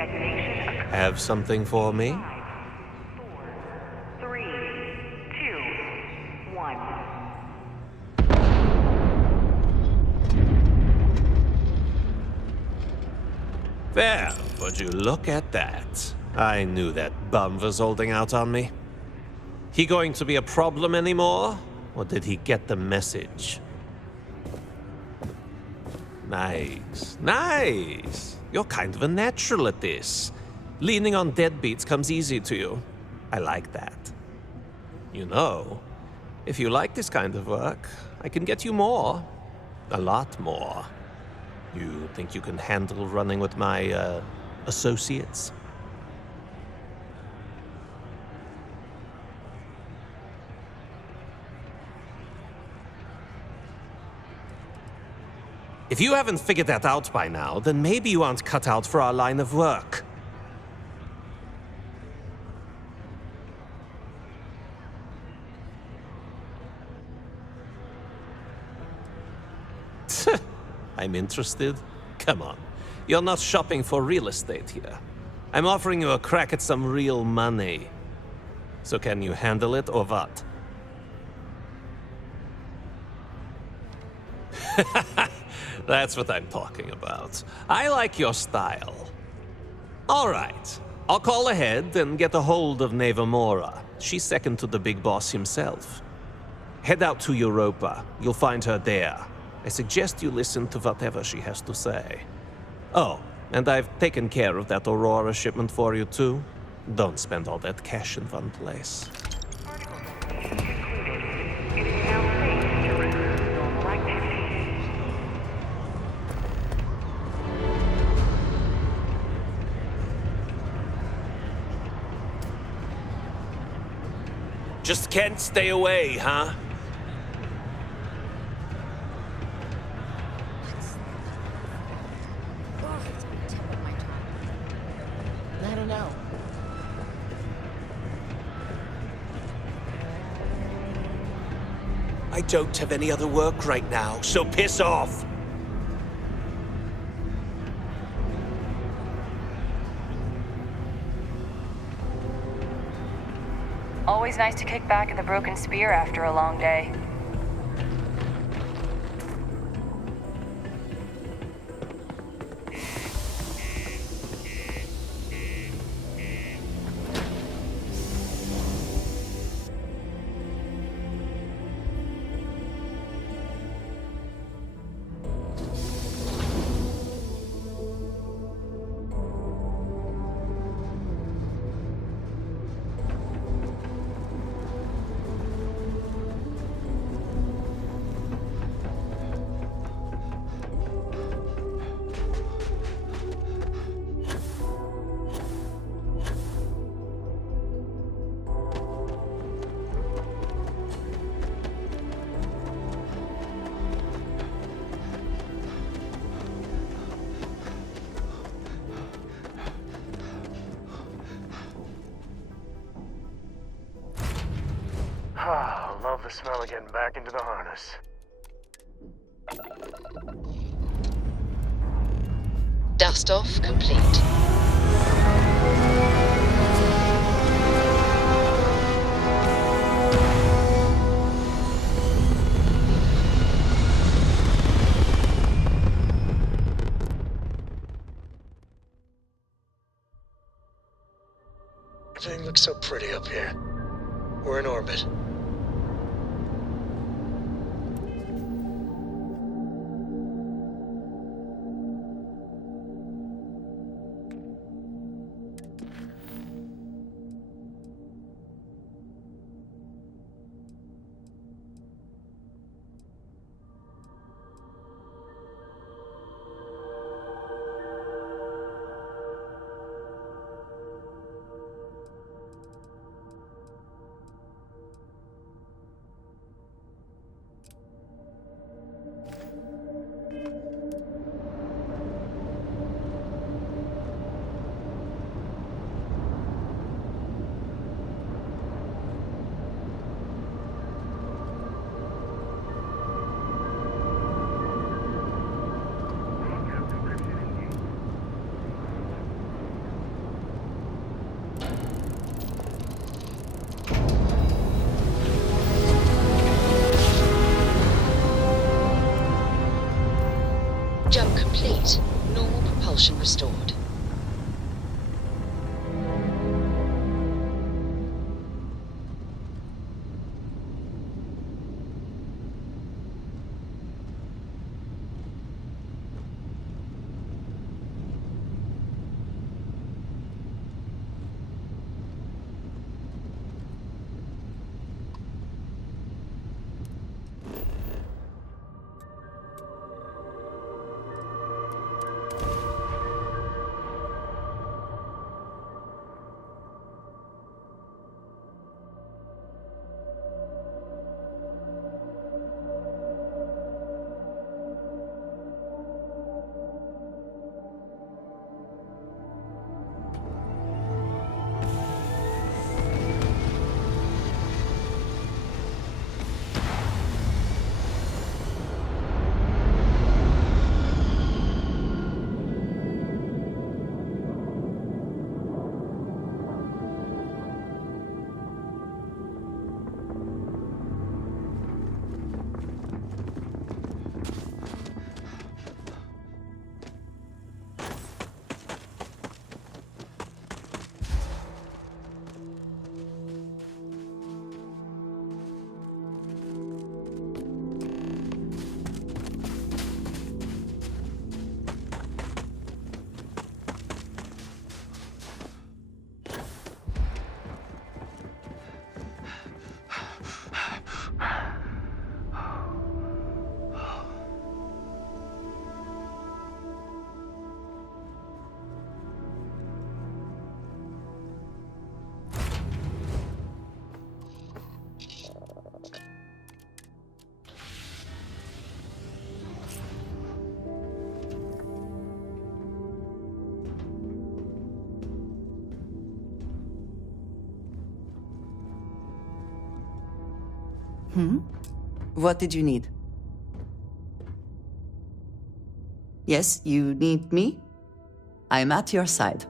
Have something for me? 3, 2, 1. Well, would you look at that? I knew that bum was holding out on me. He going to be a problem anymore? Or did he get the message? Nice. Nice. You're kind of a natural at this. Leaning on deadbeats comes easy to you. I like that. You know, if you like this kind of work, I can get you more. A lot more. You think you can handle running with my, associates? If you haven't figured that out by now, then maybe you aren't cut out for our line of work. I'm interested? Come on. You're not shopping for real estate here. I'm offering you a crack at some real money. So can you handle it or what? That's what I'm talking about. I like your style. All right. I'll call ahead and get a hold of Nevamora. She's second to the big boss himself. Head out to Europa. You'll find her there. I suggest you listen to whatever she has to say. Oh, and I've taken care of that Aurora shipment for you too. Don't spend all that cash in one place. It is now safe to resume normal activity. Just can't stay away, huh? I don't know. I don't have any other work right now, so piss off! Always nice to kick back at the Broken Spear after a long day. Ah, love the smell of getting back into the harness. Dust off complete. Everything looks so pretty up here. We're in orbit. complete. Normal propulsion restored. What did you need? Yes, you need me? I'm at your side.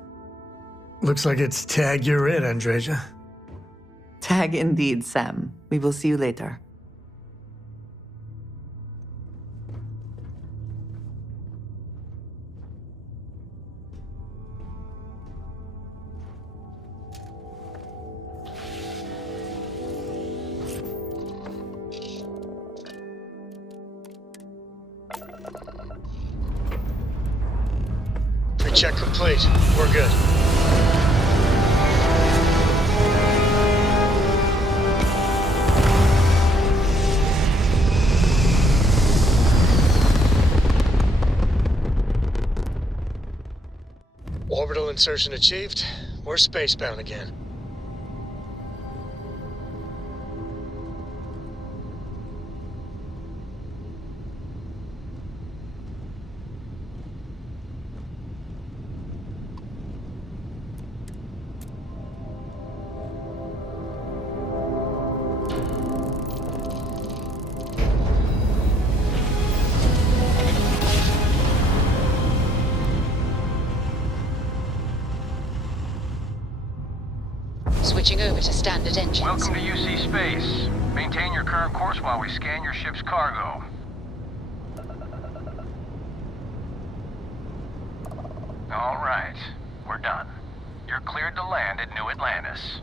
Looks like it's tag you're it, Andreja. Tag indeed, Sam. We will see you later. Pre-check complete. We're good. Orbital insertion achieved. We're spacebound again. Switching over to standard engines. Welcome to UC Space. Maintain your current course while we scan your ship's cargo. All right, we're done. You're cleared to land at New Atlantis.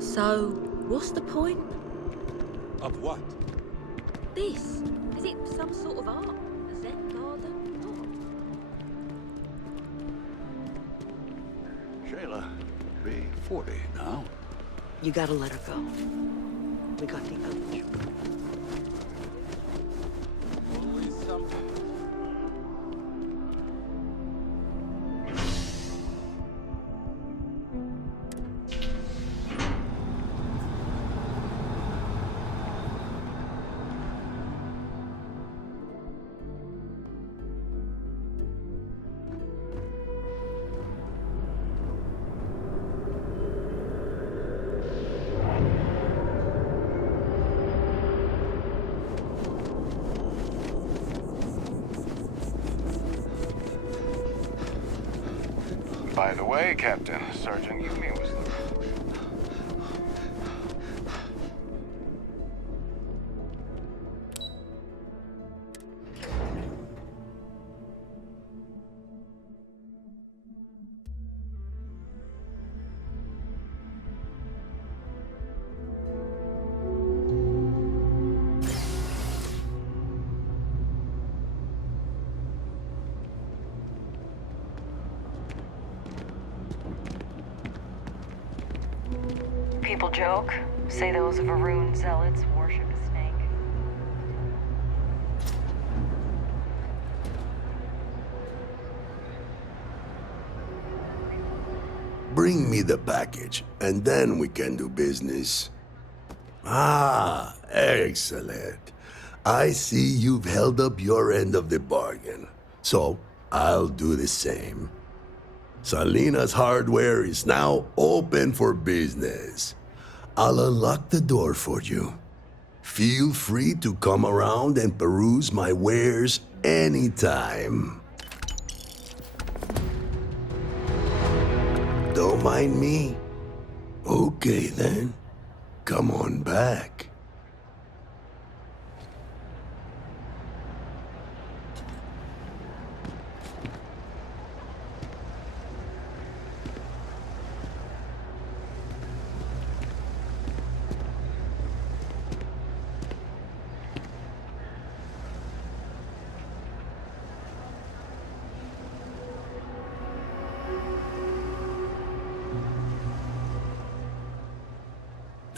So, what's the point? Of what? This? Is it some sort of art? A Zen garden? What? Shayla, be 40 now. You gotta let her go. We got the other choice. Always something. By the way, Captain, Sergeant Yumi was there. People joke, say those Varun zealots worship a snake. Bring me the package, and then we can do business. Ah, excellent. I see you've held up your end of the bargain, so I'll do the same. Salina's Hardware is now open for business. I'll unlock the door for you. Feel free to come around and peruse my wares anytime. Don't mind me? Okay then. Come on back.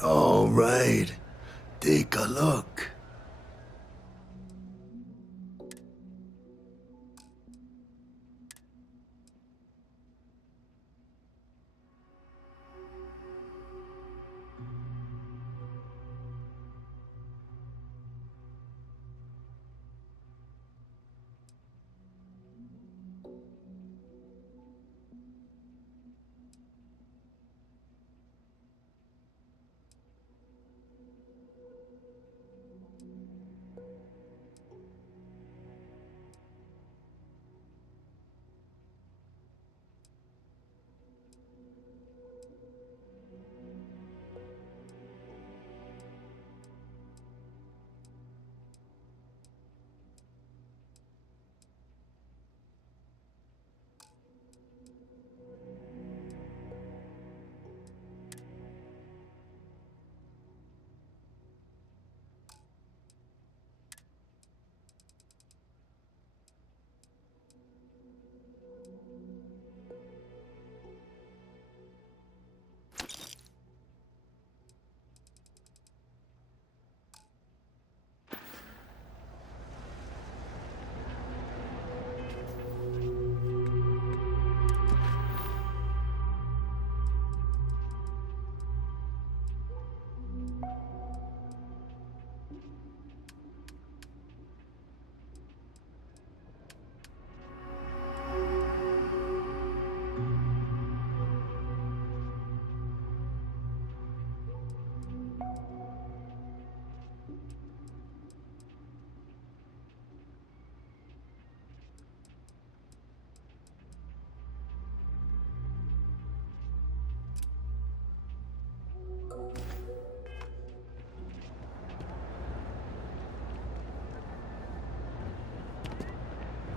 All right, take a look.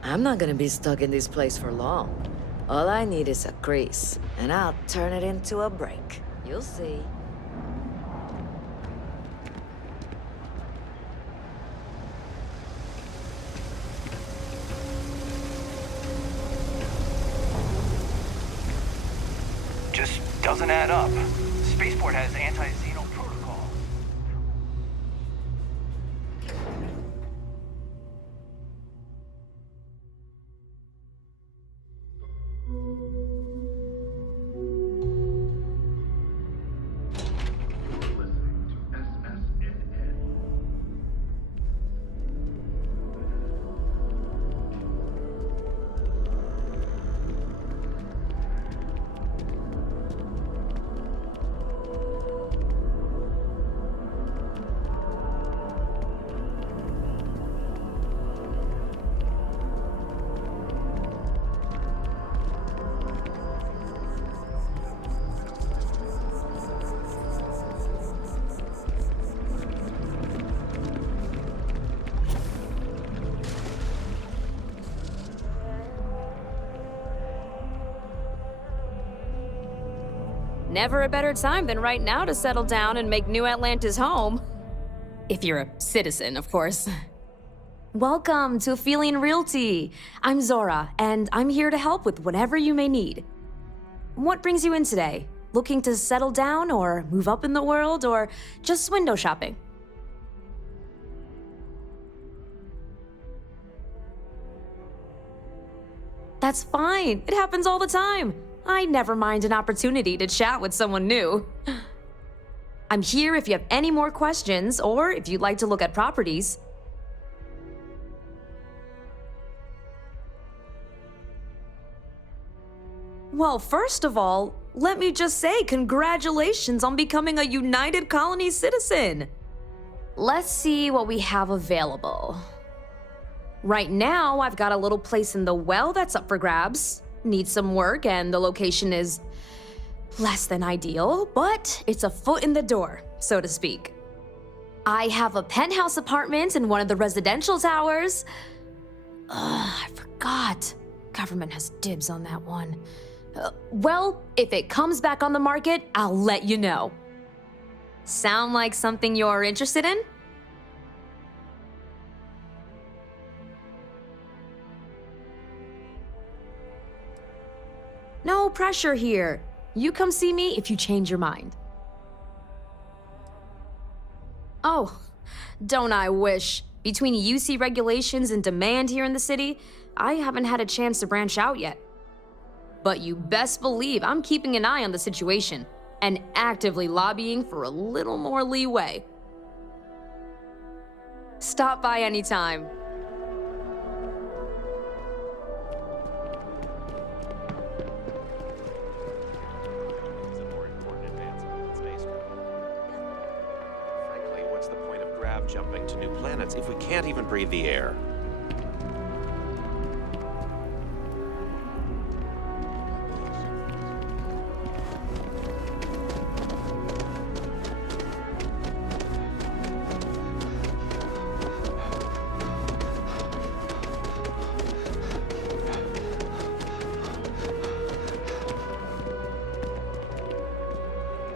I'm not gonna be stuck in this place for long. All I need is a crease, and I'll turn it into a break. You'll see. Just doesn't add up. Spaceport has anti-Xeno protocol. Never a better time than right now to settle down and make New Atlantis home. If you're a citizen, of course. Welcome to Aphelion Realty. I'm Zora, and I'm here to help with whatever you may need. What brings you in today? Looking to settle down or move up in the world or just window shopping? That's fine. It happens all the time. I never mind an opportunity to chat with someone new. I'm here if you have any more questions or if you'd like to look at properties. Well, first of all, let me just say congratulations on becoming a United Colony citizen. Let's see what we have available. Right now, I've got a little place in the well that's up for grabs. Needs some work, and the location is less than ideal, but it's a foot in the door, so to speak. I have a penthouse apartment in one of the residential towers. I forgot. Government has dibs on that one. Well, if it comes back on the market, I'll let you know. Sound like something you're interested in? No pressure here. You come see me if you change your mind. Oh, don't I wish. Between UC regulations and demand here in the city, I haven't had a chance to branch out yet. But you best believe I'm keeping an eye on the situation and actively lobbying for a little more leeway. Stop by anytime. Jumping to new planets if we can't even breathe the air.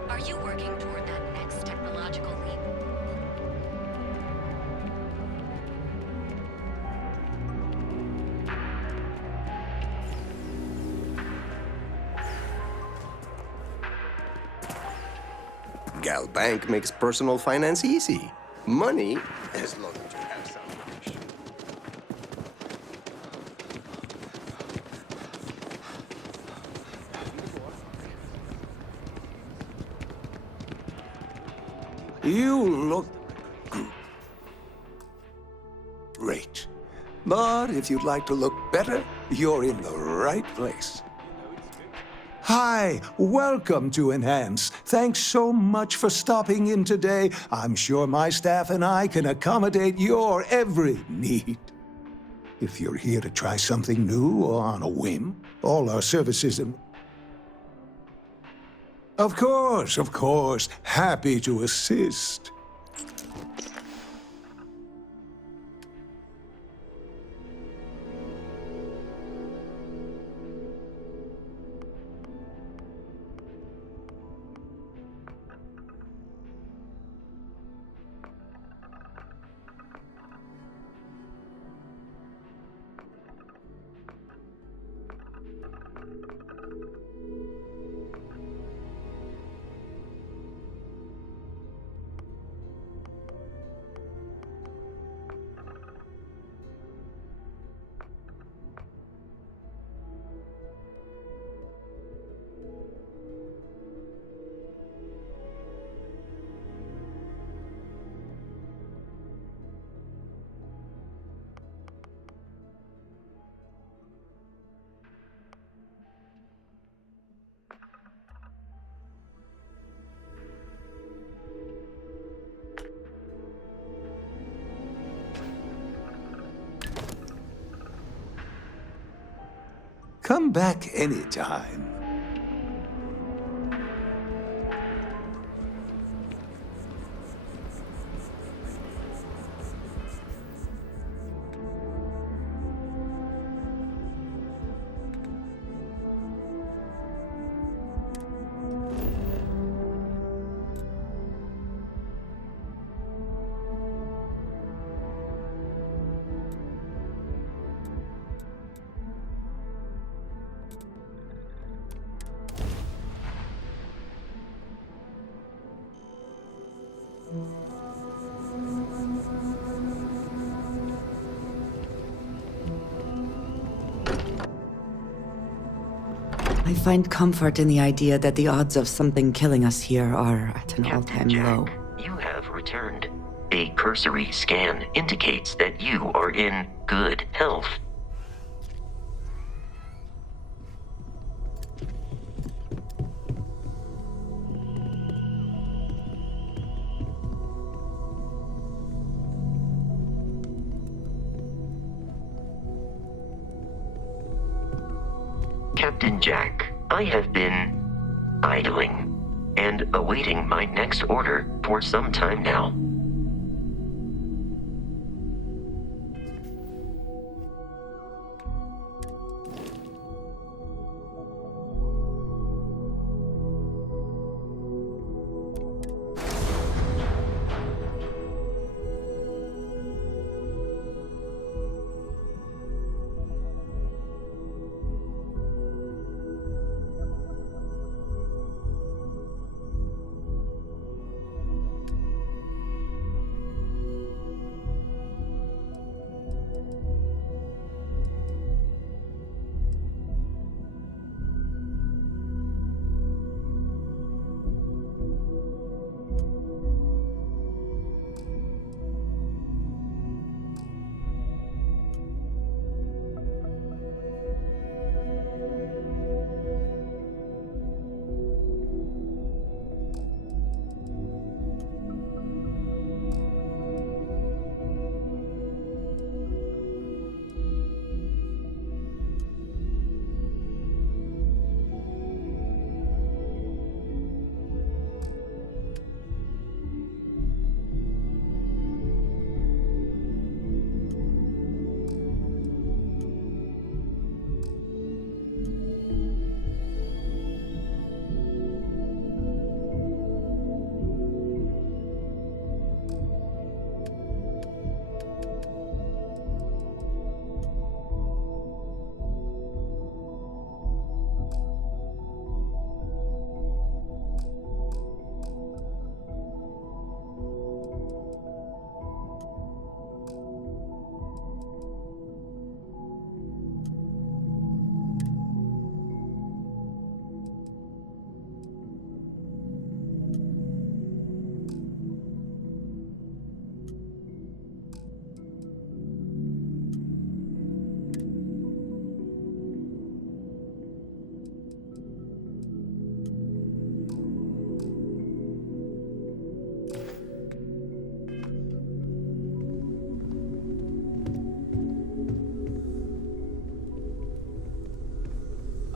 Are you working toward that next technological leap? Galbank makes personal finance easy. Money, as long as you have some cash. You look great. But if you'd like to look better, you're in the right place. Hi, welcome to Enhance. Thanks so much for stopping in today. I'm sure my staff and I can accommodate your every need. If you're here to try something new or on a whim, all our services and... Of course. Happy to assist. Come back anytime. I find comfort in the idea that the odds of something killing us here are at an all-time low. You have returned. A cursory scan indicates that you are in good health. Captain Jack, I have been idling and awaiting my next order for some time now.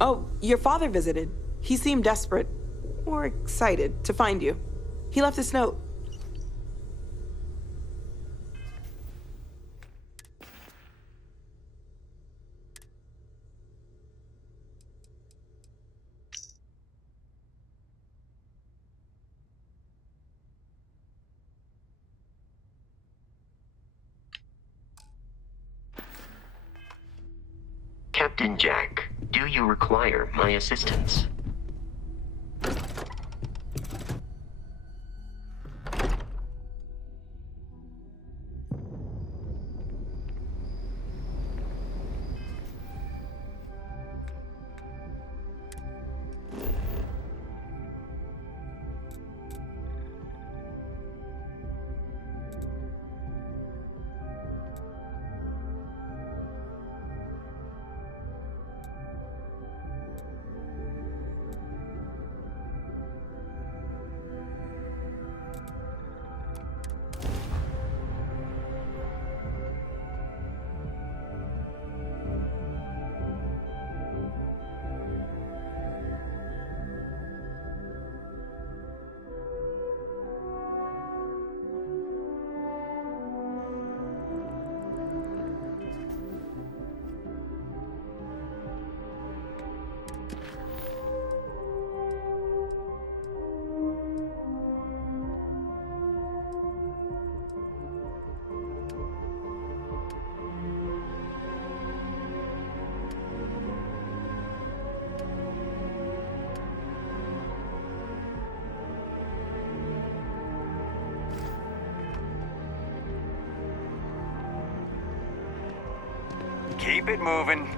Oh, your father visited. He seemed desperate, or excited, to find you. He left this note. Captain Jack, do you require my assistance? Keep it moving.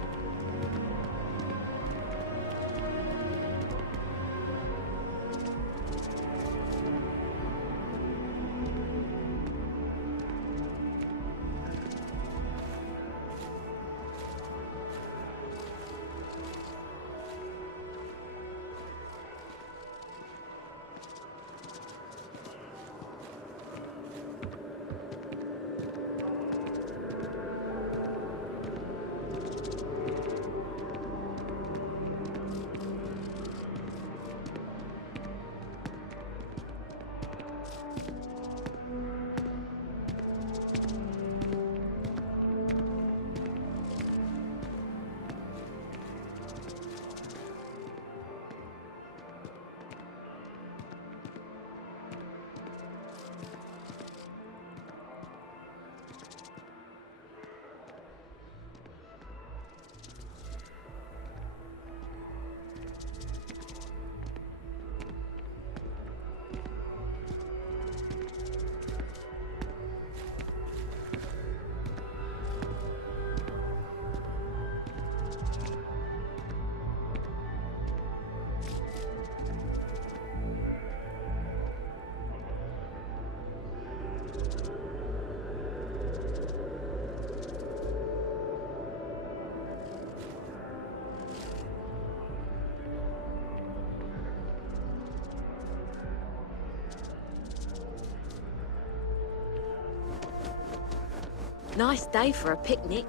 Nice day for a picnic.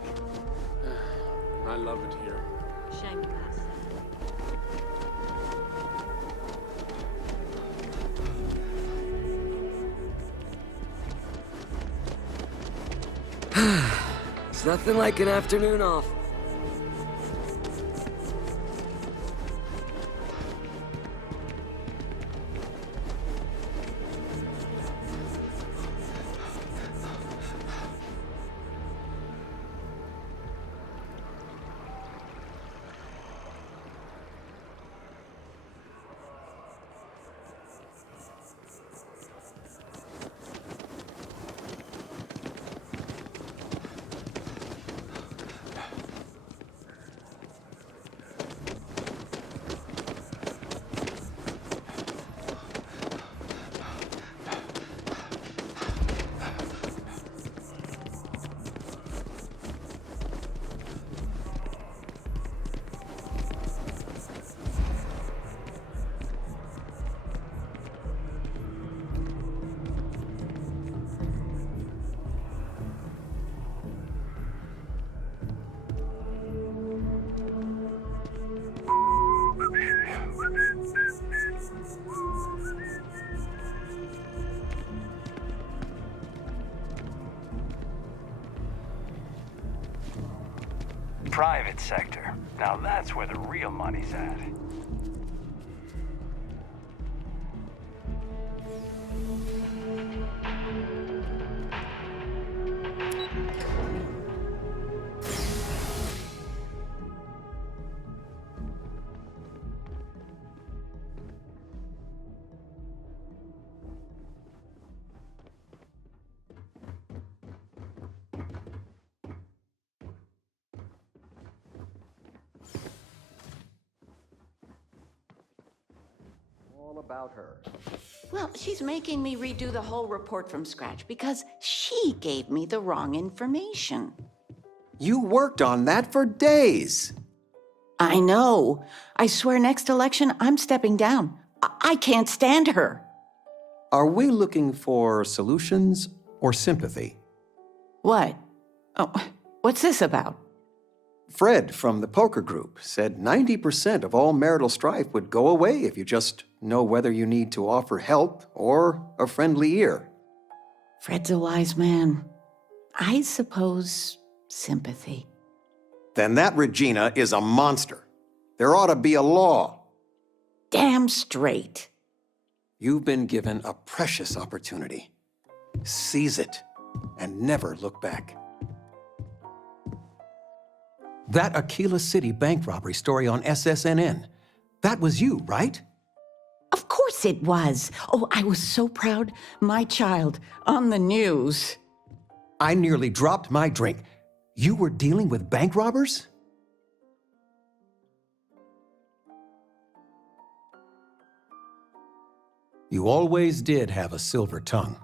I love it here. Shame you pass. It's nothing like an afternoon off. Private sector. Now that's where the real money's at. About her. Well, she's making me redo the whole report from scratch because she gave me the wrong information. You worked on that for days. I know. I swear next election I'm stepping down. I can't stand her. Are we looking for solutions or sympathy? What? Oh, what's this about? Fred from the poker group said 90% of all marital strife would go away if you just know whether you need to offer help or a friendly ear. Fred's a wise man. I suppose sympathy. Then that Regina is a monster. There ought to be a law. Damn straight. You've been given a precious opportunity. Seize it and never look back. That Aquila City bank robbery story on SSNN, that was you, right? Of course it was. Oh, I was so proud. My child on the news. I nearly dropped my drink. You were dealing with bank robbers? You always did have a silver tongue.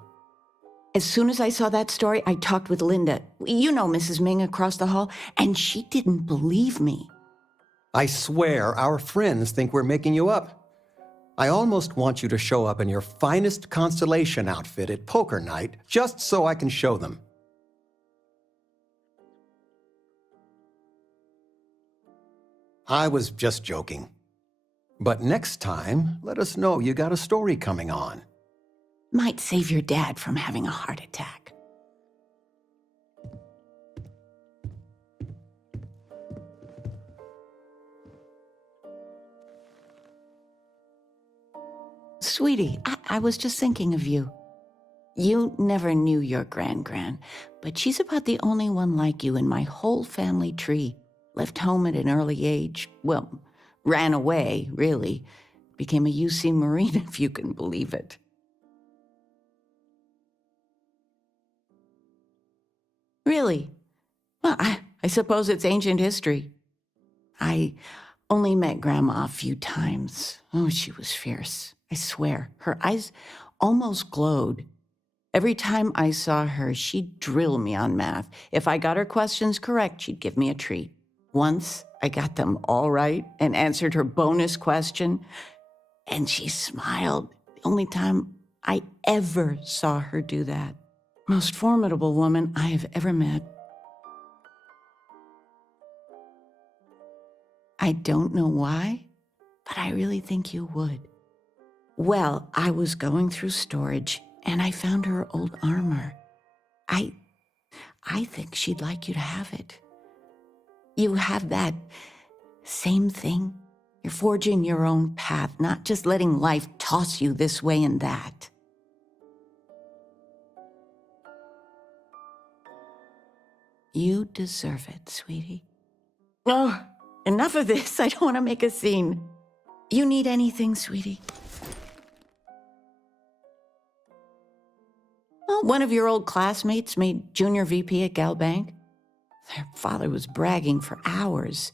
As soon as I saw that story, I talked with Linda. You know Mrs. Ming across the hall, and she didn't believe me. I swear our friends think we're making you up. I almost want you to show up in your finest Constellation outfit at poker night, just so I can show them. I was just joking. But next time, let us know you got a story coming on. Might save your dad from having a heart attack. Sweetie, I was just thinking of you. You never knew your gran, but she's about the only one like you in my whole family tree. Left home at an early age. Well, ran away, really. Became a UC Marine, if you can believe it. Really? Well, I suppose it's ancient history. I only met Grandma a few times. Oh, she was fierce. I swear, her eyes almost glowed. Every time I saw her, she'd drill me on math. If I got her questions correct, she'd give me a treat. Once, I got them all right and answered her bonus question, and she smiled. The only time I ever saw her do that. Most formidable woman I have ever met. I don't know why, but I really think you would. Well, I was going through storage, and I found her old armor. I think she'd like you to have it. You have that same thing. You're forging your own path, not just letting life toss you this way and that. You deserve it, sweetie. Oh, enough of this. I don't want to make a scene. You need anything, sweetie? Well, one of your old classmates made junior VP at Galbank. Their father was bragging for hours.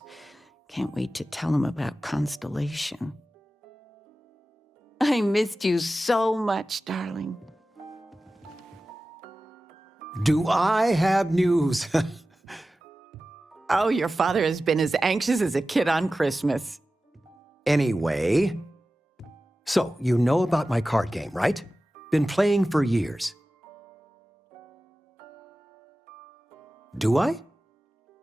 Can't wait to tell him about Constellation. I missed you so much, darling. Do I have news? Oh, your father has been as anxious as a kid on Christmas. Anyway, so you know about my card game, right? Been playing for years. Do I?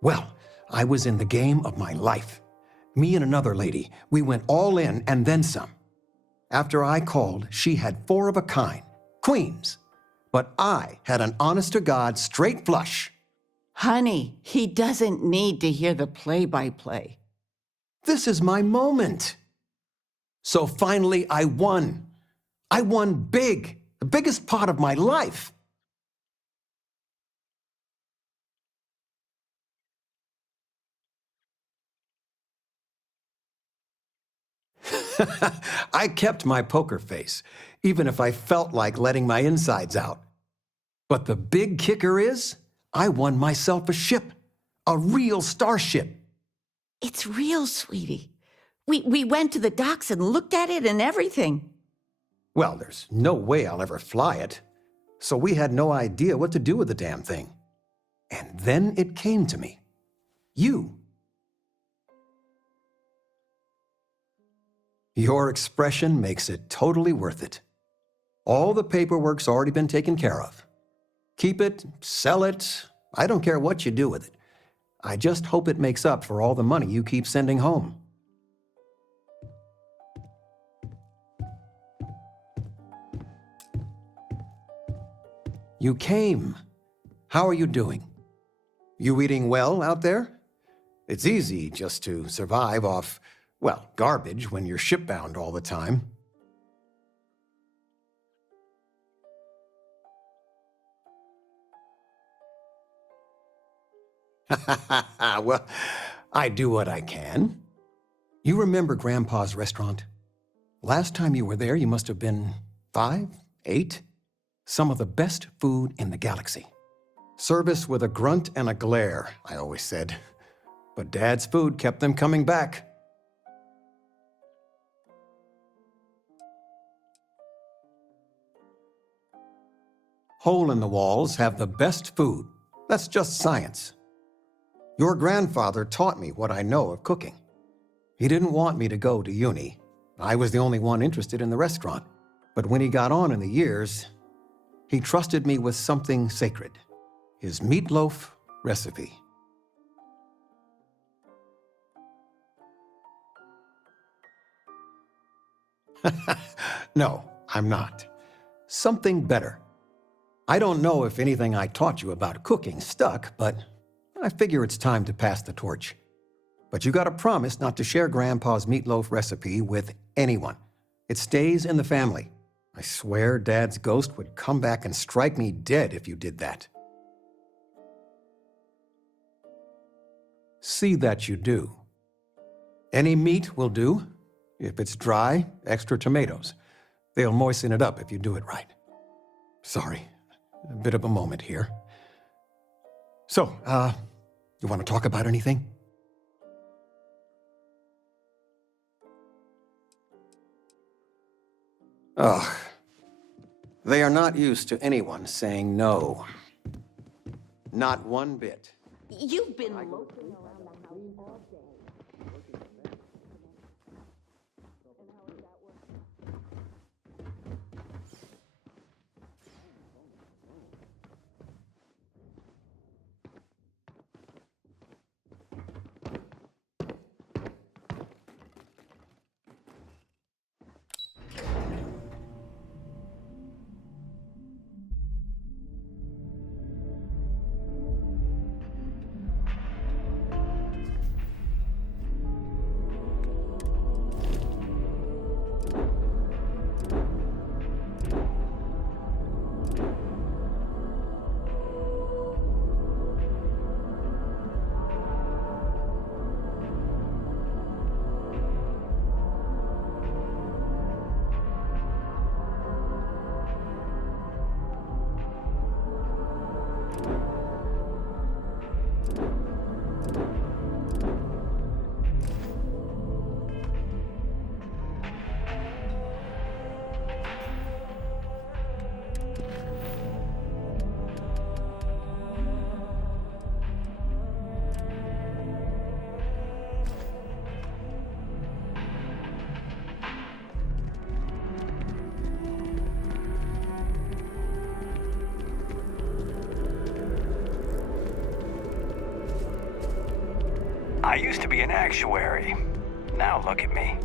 Well, I was in the game of my life. Me and another lady, we went all in and then some. After I called, she had 4 of a kind, queens. But I had an honest-to-God straight flush. Honey, he doesn't need to hear the play-by-play. This is my moment. So finally, I won. I won big, the biggest pot of my life. I kept my poker face, even if I felt like letting my insides out. But the big kicker is, I won myself a ship, a real starship. It's real, sweetie. We went to the docks and looked at it and everything. Well, there's no way I'll ever fly it, so we had no idea what to do with the damn thing. And then it came to me. You. Your expression makes it totally worth it. All the paperwork's already been taken care of. Keep it, sell it, I don't care what you do with it. I just hope it makes up for all the money you keep sending home. You came. How are you doing? You eating well out there? It's easy just to survive off, well, garbage when you're shipbound all the time. Well, I do what I can. You remember Grandpa's restaurant? Last time you were there, you must have been 5, 8. Some of the best food in the galaxy. Service with a grunt and a glare, I always said. But Dad's food kept them coming back. Hole in the Walls have the best food. That's just science. Your grandfather taught me what I know of cooking. He didn't want me to go to uni. I was the only one interested in the restaurant. But when he got on in the years, he trusted me with something sacred. His meatloaf recipe. No, I'm not. Something better. I don't know if anything I taught you about cooking stuck, but I figure it's time to pass the torch. But you gotta promise not to share Grandpa's meatloaf recipe with anyone. It stays in the family. I swear Dad's ghost would come back and strike me dead if you did that. See that you do. Any meat will do. If it's dry, extra tomatoes. They'll moisten it up if you do it right. Sorry, a bit of a moment here. So, you want to talk about anything? Ugh. They are not used to anyone saying no. Not one bit. You've been loafing around the house all day. I used to be an actuary. Now look at me.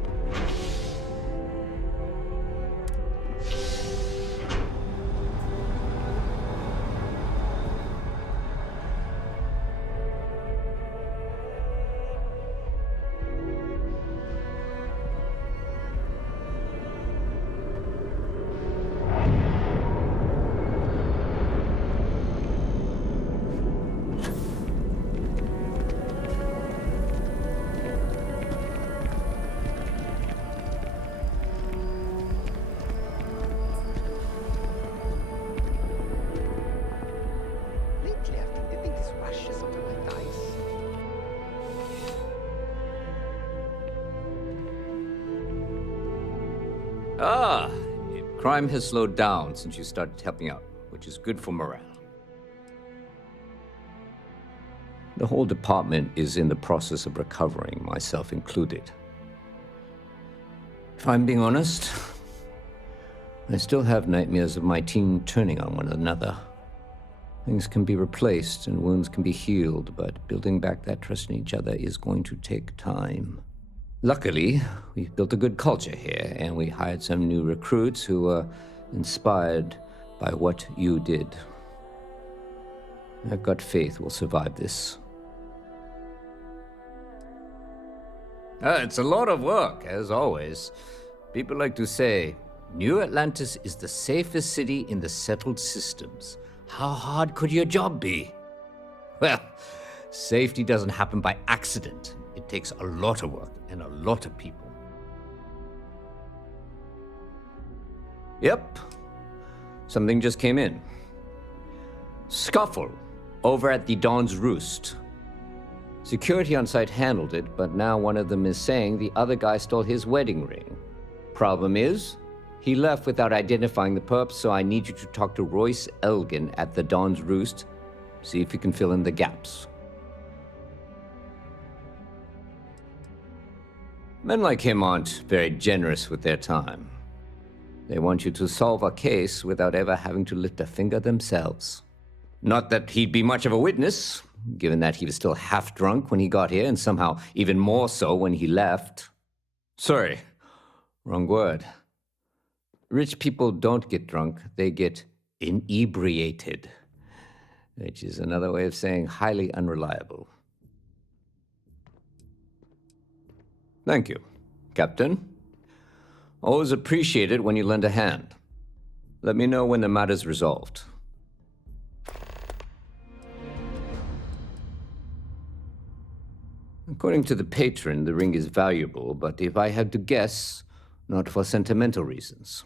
Ah, crime has slowed down since you started helping out, which is good for morale. The whole department is in the process of recovering, myself included. If I'm being honest, I still have nightmares of my team turning on one another. Things can be replaced and wounds can be healed, but building back that trust in each other is going to take time. Luckily, we've built a good culture here, and we hired some new recruits who were inspired by what you did. I've got faith we'll survive this. It's a lot of work, as always. People like to say, New Atlantis is the safest city in the settled systems. How hard could your job be? Well, safety doesn't happen by accident. It takes a lot of work and a lot of people. Yep. Something just came in. Scuffle over at the Dawn's Roost. Security on site handled it, but now one of them is saying the other guy stole his wedding ring. Problem is, he left without identifying the perp, so I need you to talk to Royce Elgin at the Dawn's Roost. See if you can fill in the gaps. Men like him aren't very generous with their time. They want you to solve a case without ever having to lift a finger themselves. Not that he'd be much of a witness, given that he was still half drunk when he got here, and somehow even more so when he left. Sorry, wrong word. Rich people don't get drunk, they get inebriated, which is another way of saying highly unreliable. Thank you, Captain. Always appreciate it when you lend a hand. Let me know when the matter's resolved. According to the patron, the ring is valuable, but if I had to guess, not for sentimental reasons.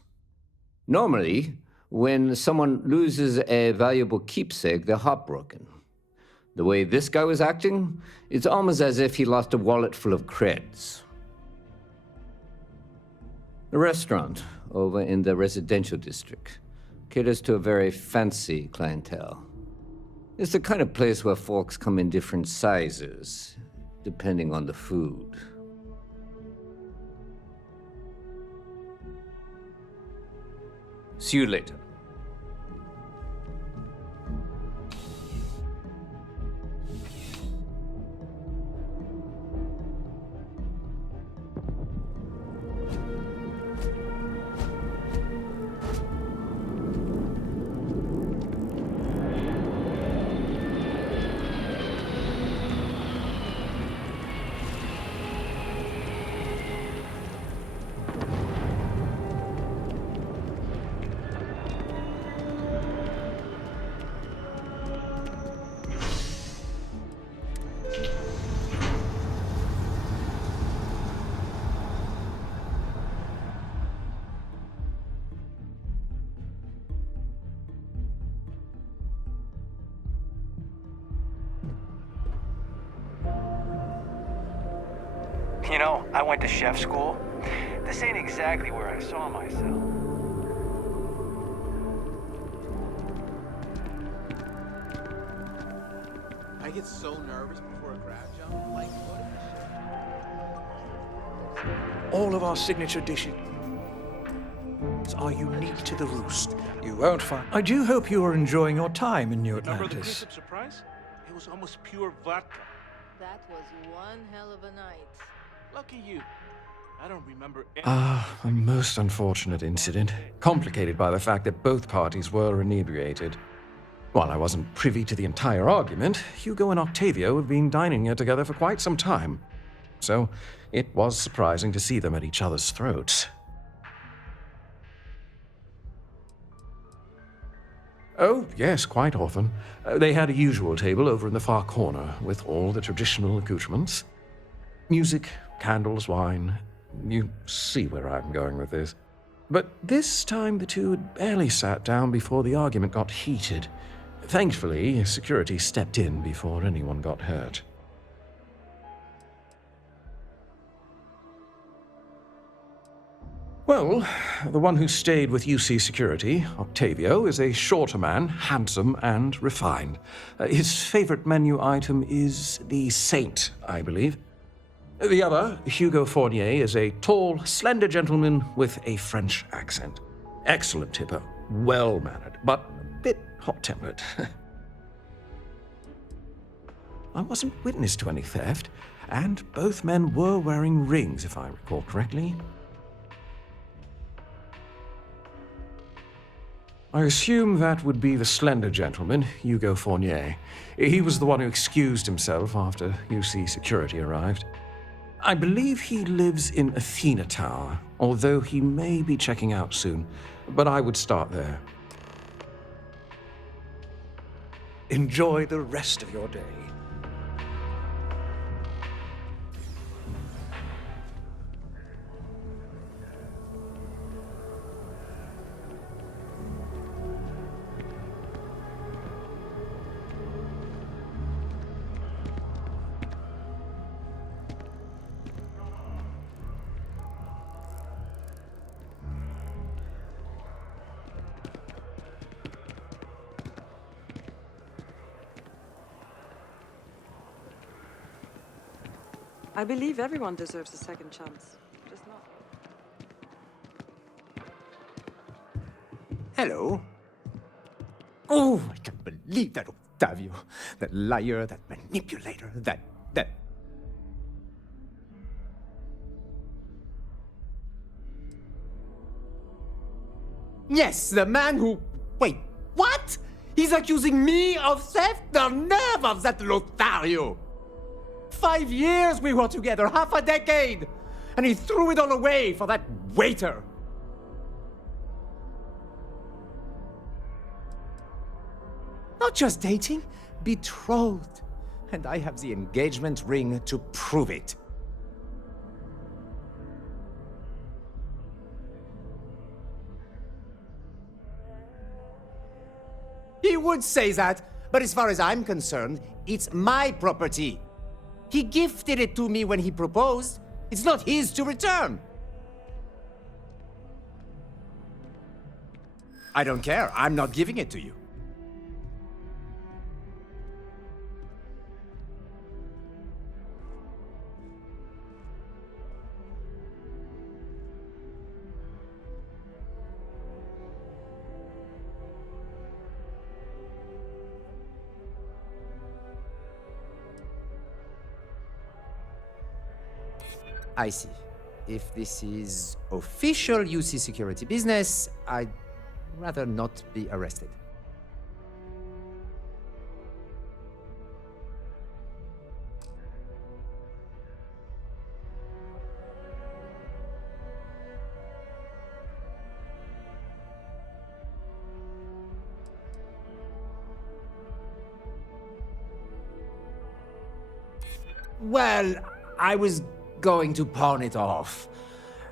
Normally, when someone loses a valuable keepsake, they're heartbroken. The way this guy was acting, it's almost as if he lost a wallet full of creds. The restaurant over in the residential district caters to a very fancy clientele. It's the kind of place where forks come in different sizes, depending on the food. See you later. You know, I went to chef school. This ain't exactly where I saw myself. I get so nervous before a crab jump. Like, what if All of our signature dishes are unique to the Roost. You won't find... I do hope you are enjoying your time in New Remember the Atlantis. Prince of Surprise? It was almost pure vodka. That was one hell of a night. Lucky you. I don't remember A most unfortunate incident, complicated by the fact that both parties were inebriated. While I wasn't privy to the entire argument, Hugo and Octavio had been dining here together for quite some time. So it was surprising to see them at each other's throats. Oh, yes, quite often. They had a usual table over in the far corner, with all the traditional accoutrements. Music, candles, wine. You see where I'm going with this. But this time the two had barely sat down before the argument got heated. Thankfully, security stepped in before anyone got hurt. Well, the one who stayed with UC Security, Octavio, is a shorter man, handsome and refined. His favorite menu item is the Saint, I believe. The other, Hugo Fournier, is a tall, slender gentleman with a French accent. Excellent tipper, well-mannered, but a bit hot-tempered. I wasn't witness to any theft, and both men were wearing rings, if I recall correctly. I assume that would be the slender gentleman, Hugo Fournier. He was the one who excused himself after UC Security arrived. I believe he lives in Athena Tower, although he may be checking out soon, but I would start there. Enjoy the rest of your day. I believe everyone deserves a second chance. Just not. Hello. Oh, I can't believe that Octavio. That liar, that manipulator, that... Yes, the man who... Wait, what? He's accusing me of theft? The nerve of that Lothario! 5 years we were together, half a decade! And he threw it all away for that waiter! Not just dating, betrothed. And I have the engagement ring to prove it. He would say that, but as far as I'm concerned, it's my property. He gifted it to me when he proposed. It's not his to return. I don't care. I'm not giving it to you. I see. If this is official UC security business, I'd rather not be arrested. Well, I was going to pawn it off.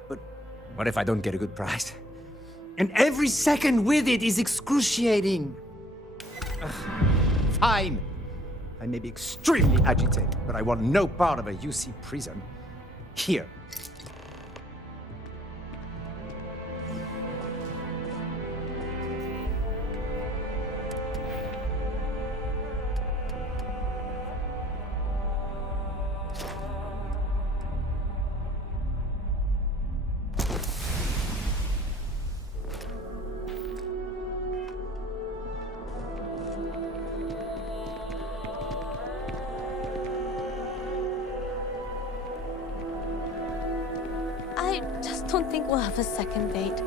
But what if I don't get a good price? And every second with it is excruciating. Ugh. Fine. I may be extremely agitated, but I want no part of a UC prison. Here. I just don't think we'll have a second date.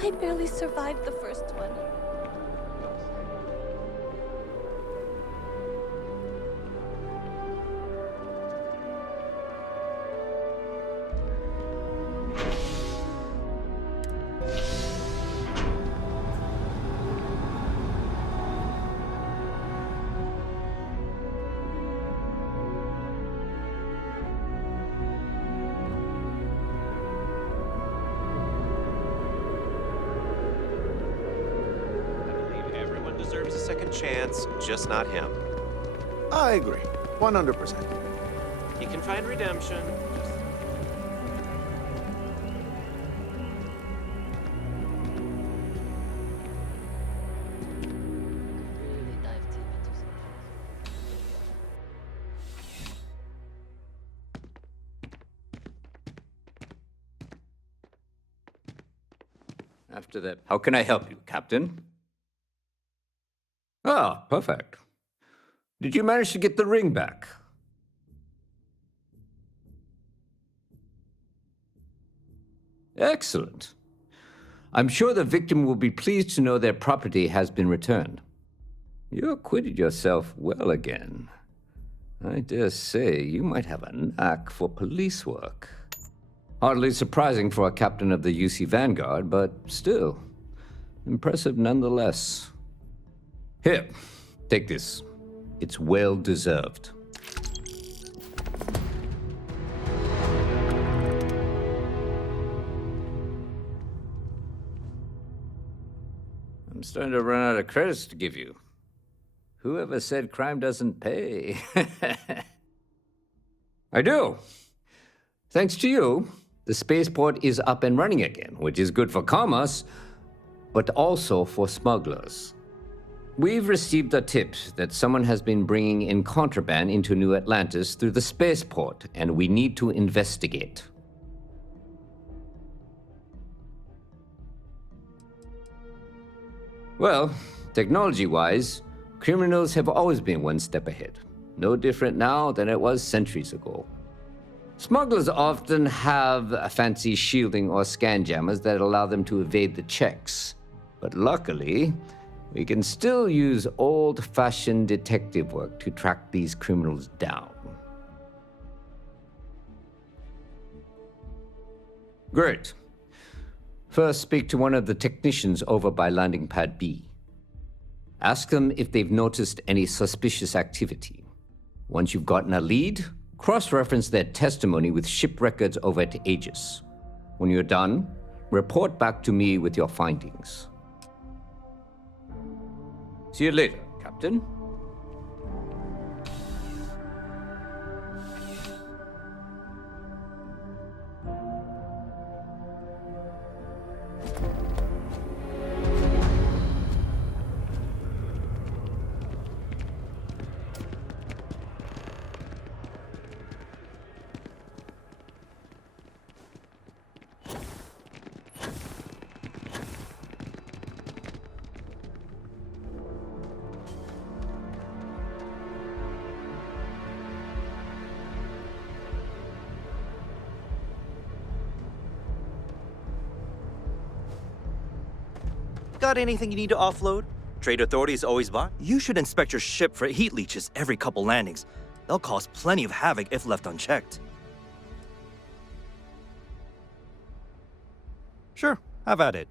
I barely survived the first one. Deserves a second chance, just not him. I agree. 100%. He can find redemption. After that, how can I help you, Captain? Ah, perfect. Did you manage to get the ring back? Excellent. I'm sure the victim will be pleased to know their property has been returned. You acquitted yourself well again. I dare say you might have a knack for police work. Hardly surprising for a captain of the UC Vanguard, but still, impressive nonetheless. Here, take this. It's well deserved. I'm starting to run out of credits to give you. Whoever said crime doesn't pay? I do. Thanks to you, the spaceport is up and running again, which is good for commerce, but also for smugglers. We've received a tip that someone has been bringing in contraband into New Atlantis through the spaceport, and we need to investigate. Well, technology-wise, criminals have always been one step ahead. No different now than it was centuries ago. Smugglers often have a fancy shielding or scan jammers that allow them to evade the checks. But luckily, we can still use old-fashioned detective work to track these criminals down. Great. First, speak to one of the technicians over by Landing Pad B. Ask them if they've noticed any suspicious activity. Once you've gotten a lead, cross-reference their testimony with ship records over at Aegis. When you're done, report back to me with your findings. See you later, Captain. Got anything you need to offload? Trade Authority is always by. You should inspect your ship for heat leeches every couple landings. They'll cause plenty of havoc if left unchecked. Sure, have at it.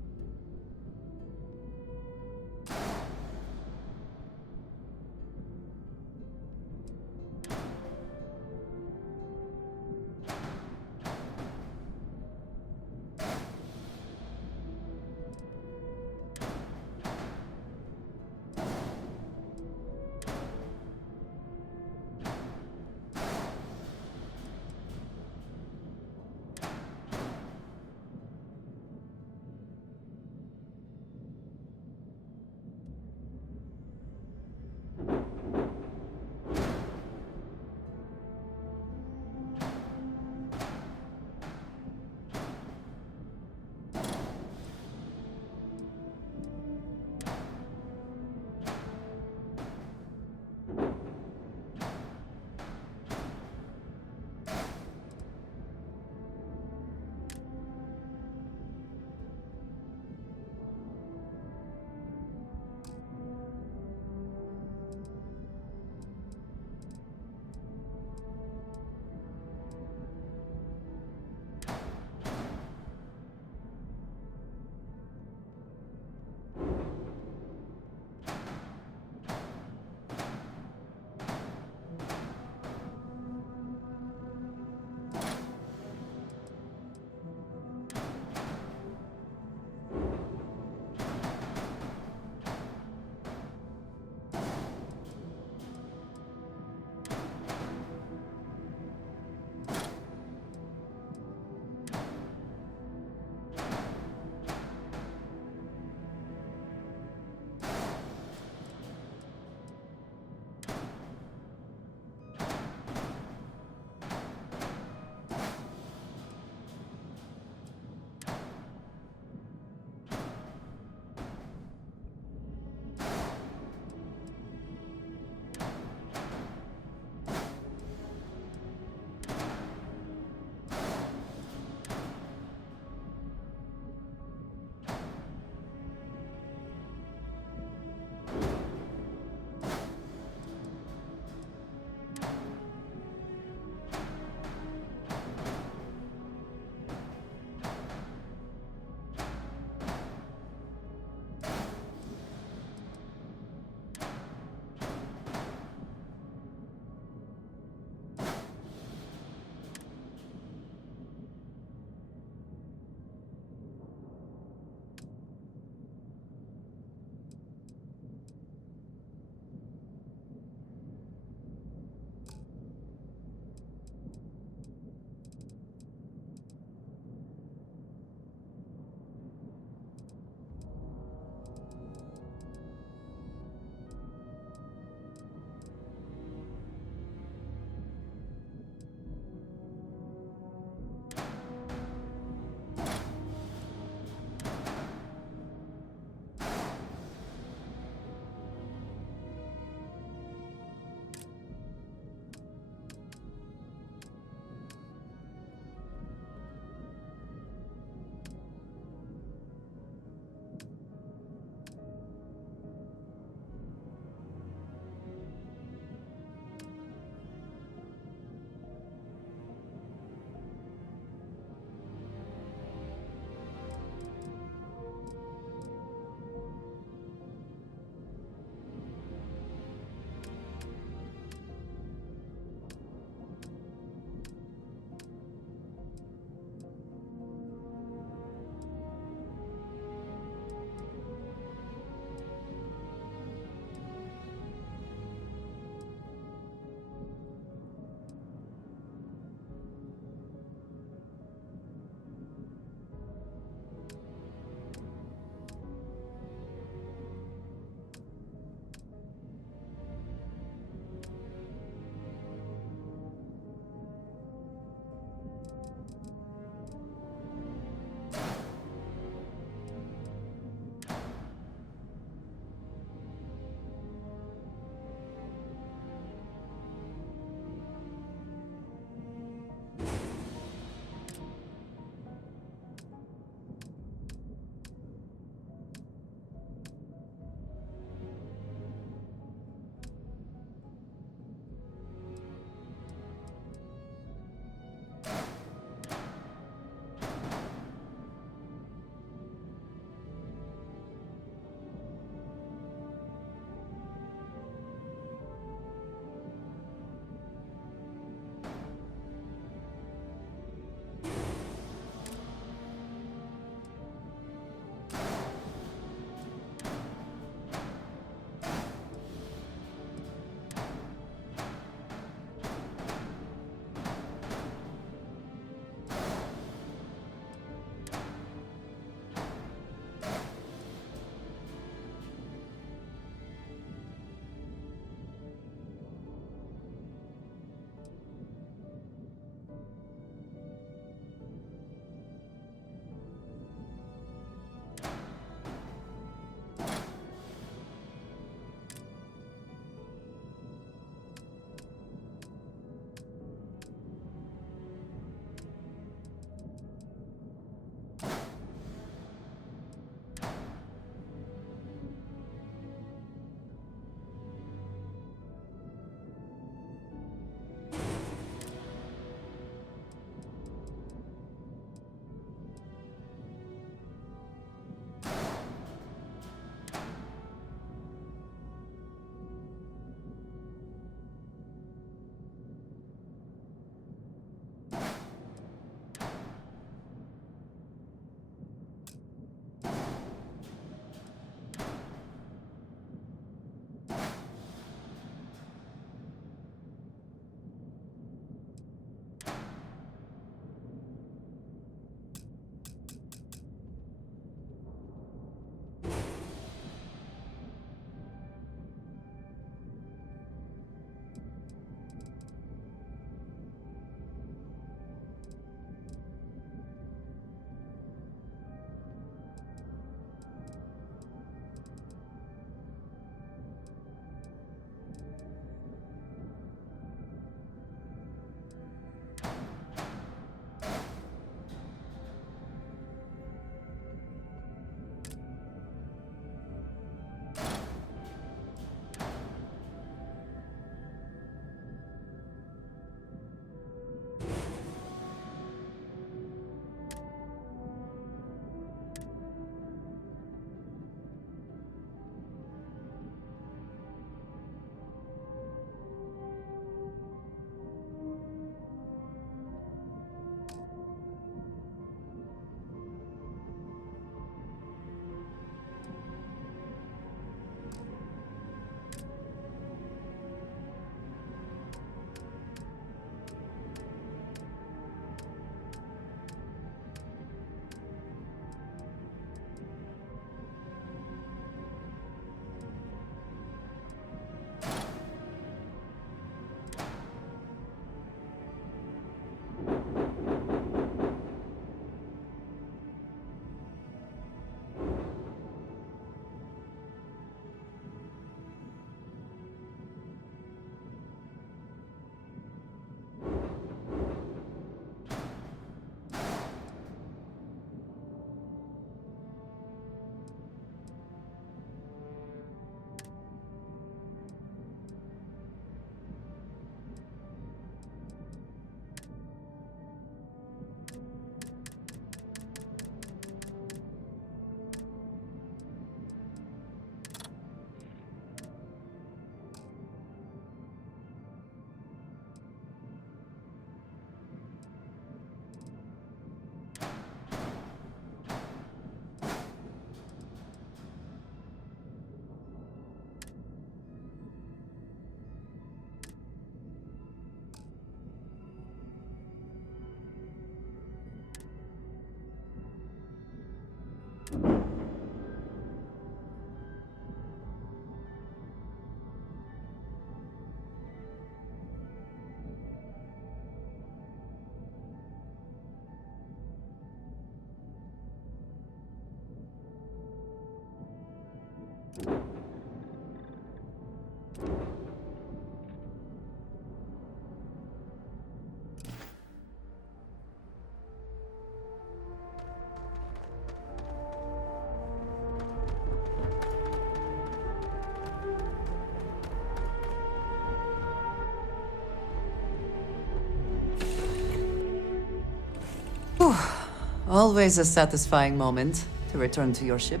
Always a satisfying moment to return to your ship.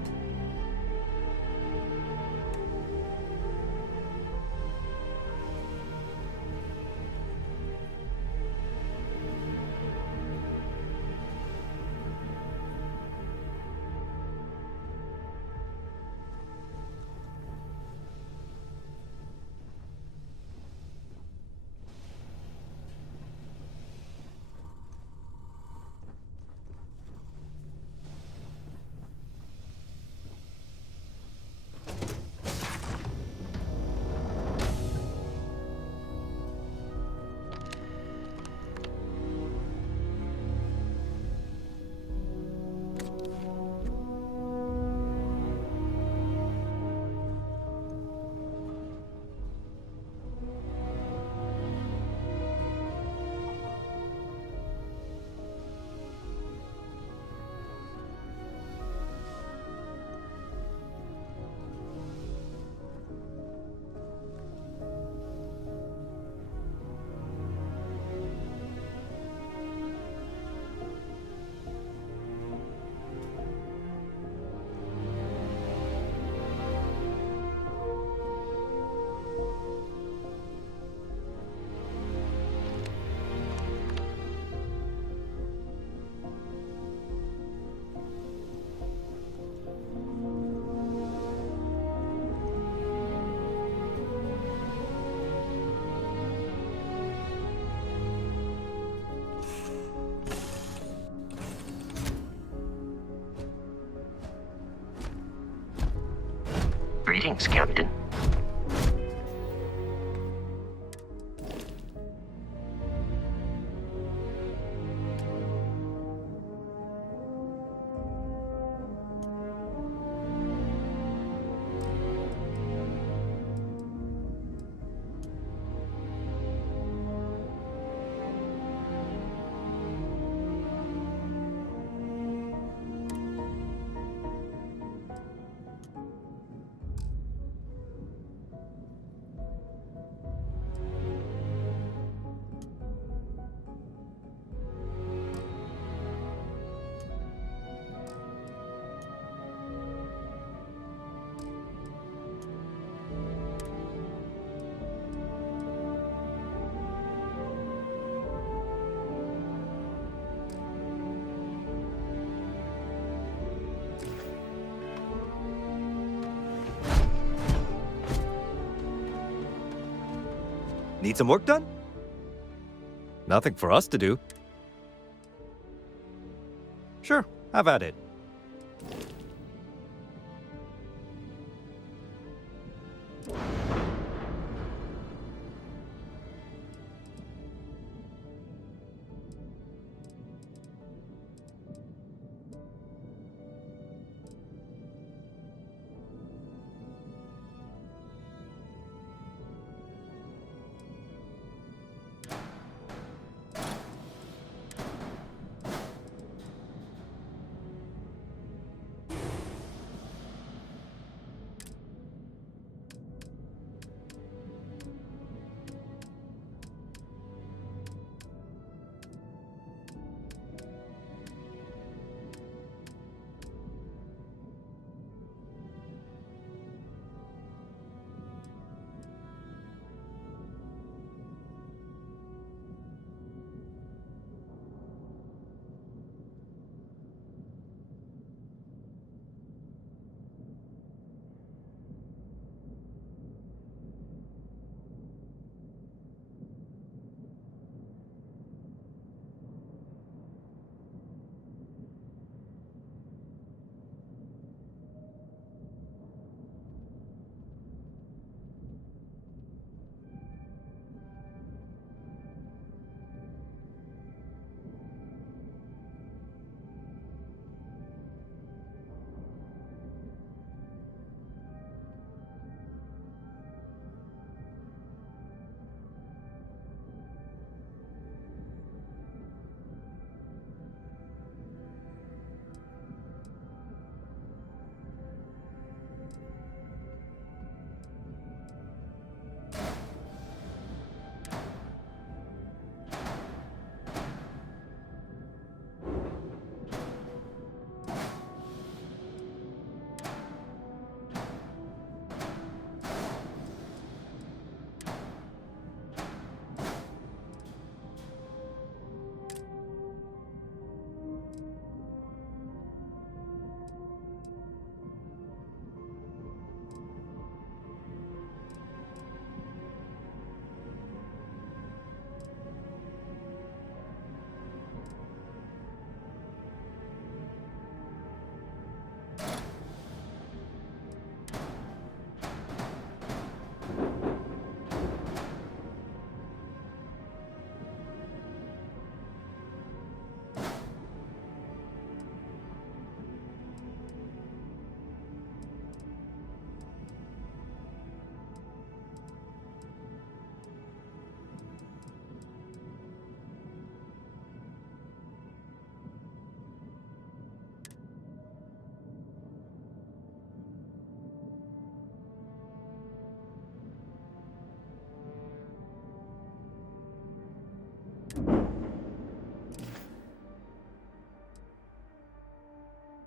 Greetings, Captain. Need some work done? Nothing for us to do. Sure, have at it.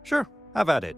Sure, have at it.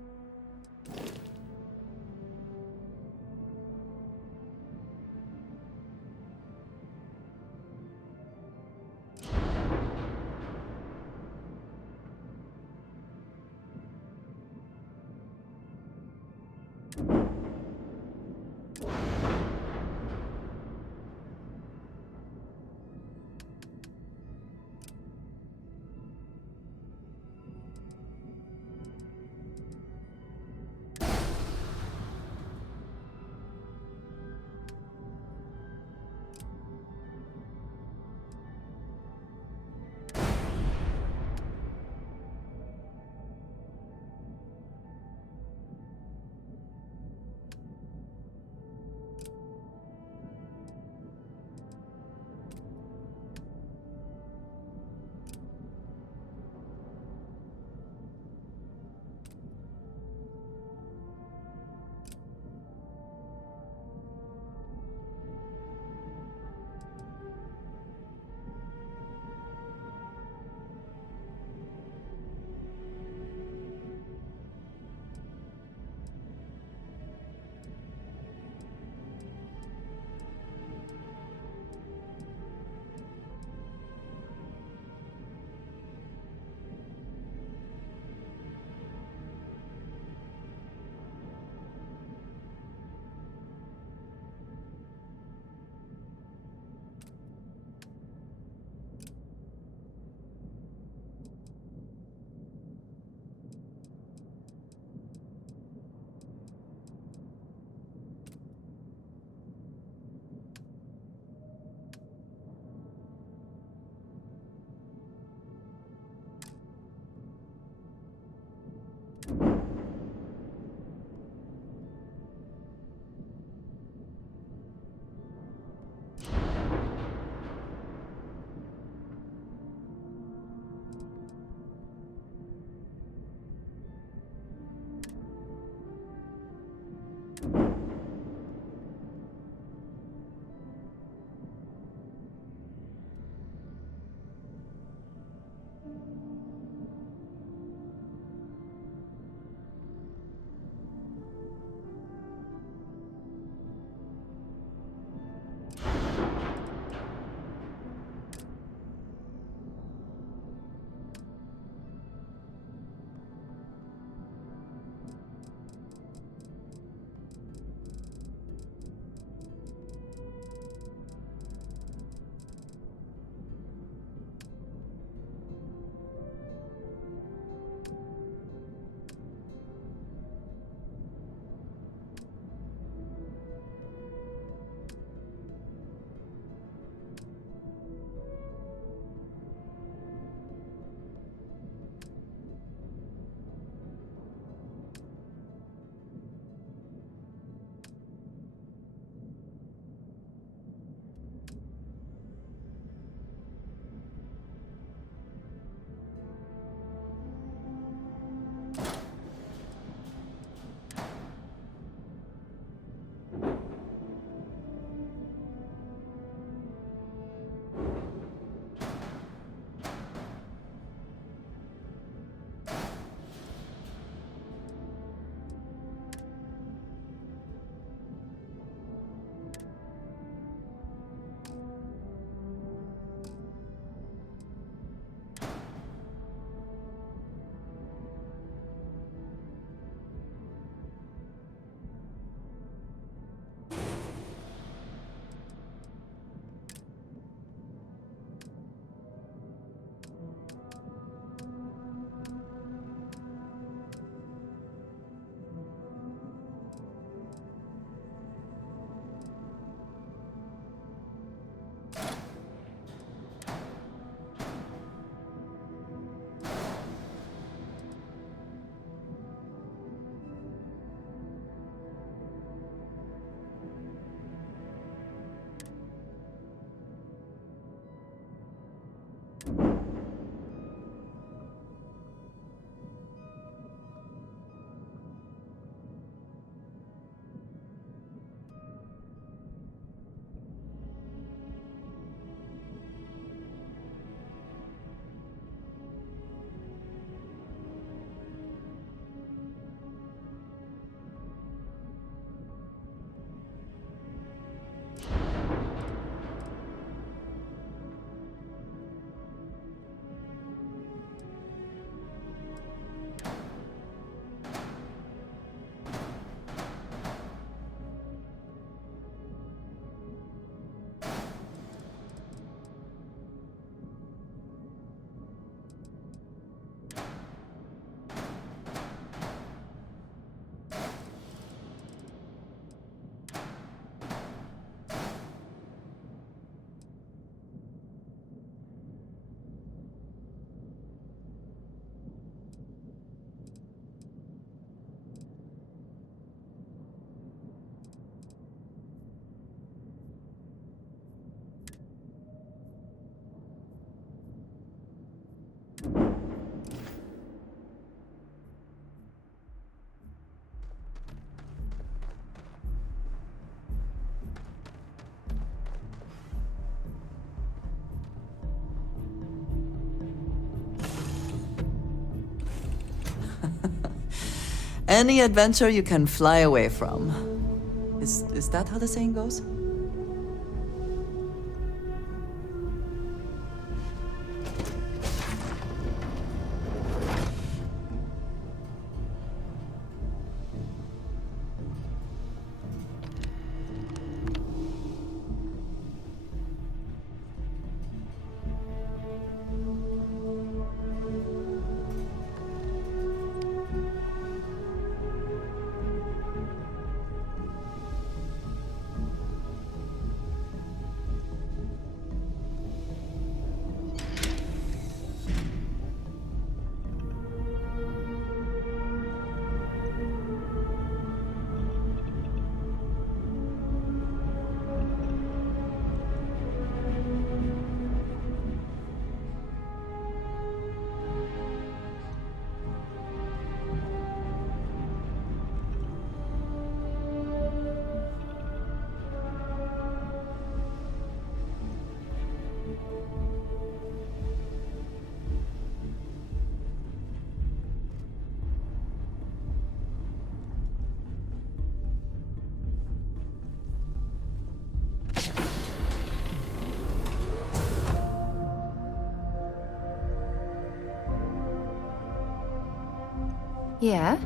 Any adventure you can fly away from. Is that how the saying goes? Yeah?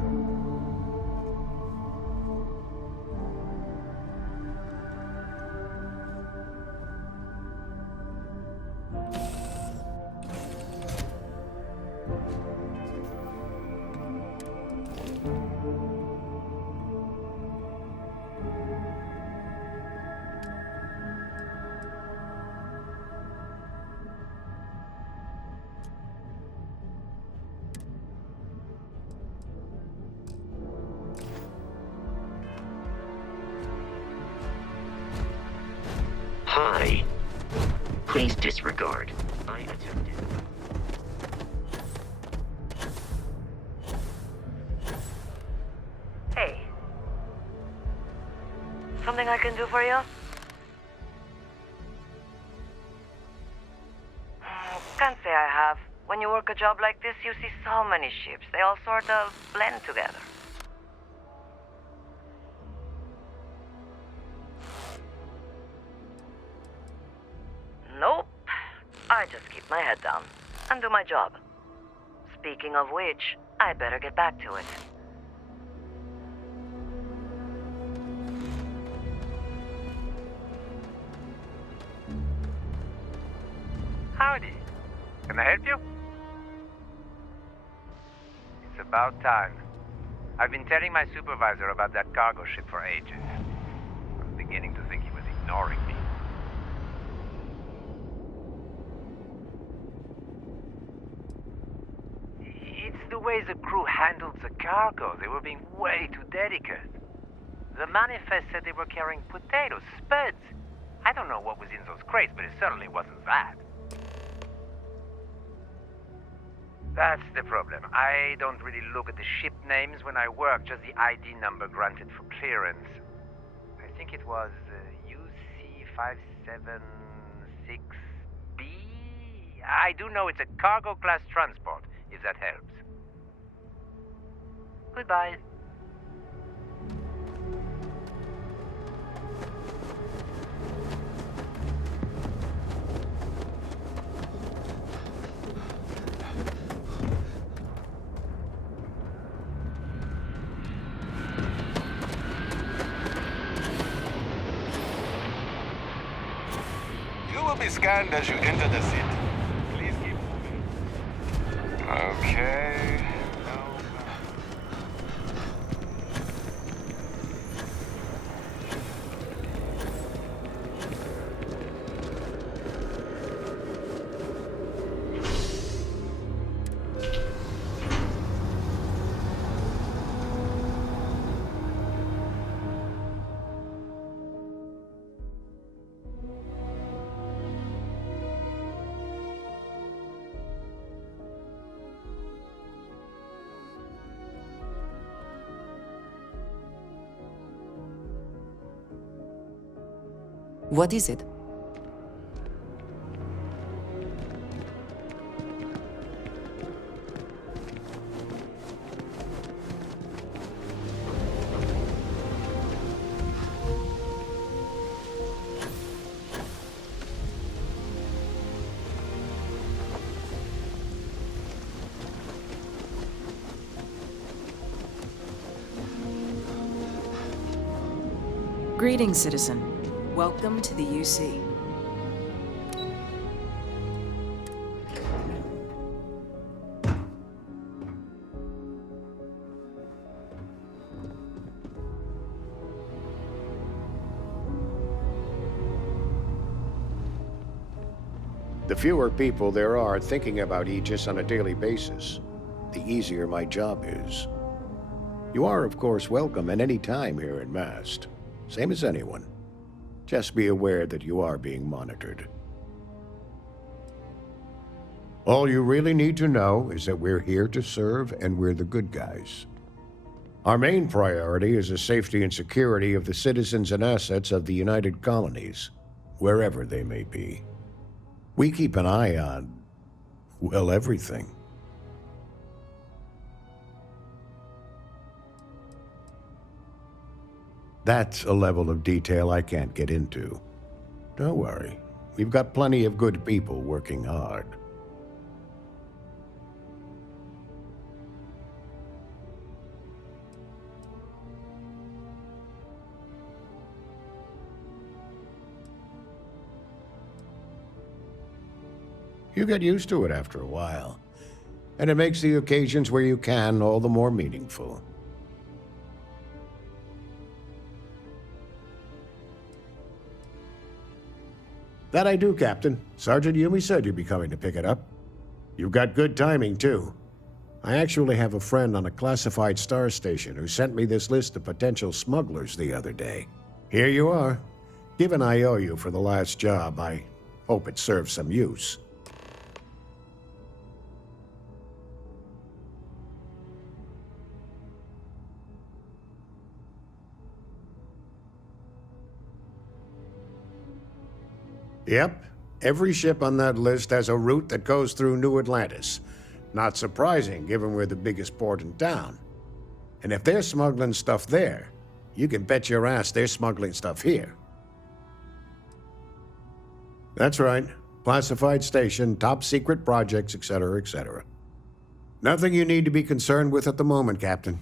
Hi. Please disregard. I attempted. Hey. Something I can do for you? Can't say I have. When you work a job like this, you see so many ships. They all sort of blend together. Nope. I just keep my head down and do my job. Speaking of which, I better get back to it. Howdy. Can I help you? It's about time. I've been telling my supervisor about that cargo ship for ages. I was beginning to think he was ignoring me. It's the way the crew handled the cargo. They were being way too delicate. The manifest said they were carrying potatoes, spuds. I don't know what was in those crates, but it certainly wasn't that. That's the problem. I don't really look at the ship names when I work, just the ID number granted for clearance. I think it was UC576B. I do know it's a cargo class transport, if that helps. Goodbye. You will be scanned as you enter the city. Please keep moving. Okay. What is it? Greetings, citizen. Welcome to the UC. The fewer people there are thinking about Aegis on a daily basis, the easier my job is. You are, of course, welcome at any time here in Mast, same as anyone. Just be aware that you are being monitored. All you really need to know is that we're here to serve and we're the good guys. Our main priority is the safety and security of the citizens and assets of the United Colonies, wherever they may be. We keep an eye on, well, everything. That's a level of detail I can't get into. Don't worry, we've got plenty of good people working hard. You get used to it after a while, and it makes the occasions where you can all the more meaningful. That I do, Captain. Sergeant Yumi said you'd be coming to pick it up. You've got good timing, too. I actually have a friend on a classified star station who sent me this list of potential smugglers the other day. Here you are. Given I owe you for the last job, I hope it serves some use. Yep, every ship on that list has a route that goes through New Atlantis. Not surprising, given we're the biggest port in town. And if they're smuggling stuff there, you can bet your ass they're smuggling stuff here. That's right. Classified station, top secret projects, etc., etc. Nothing you need to be concerned with at the moment, Captain.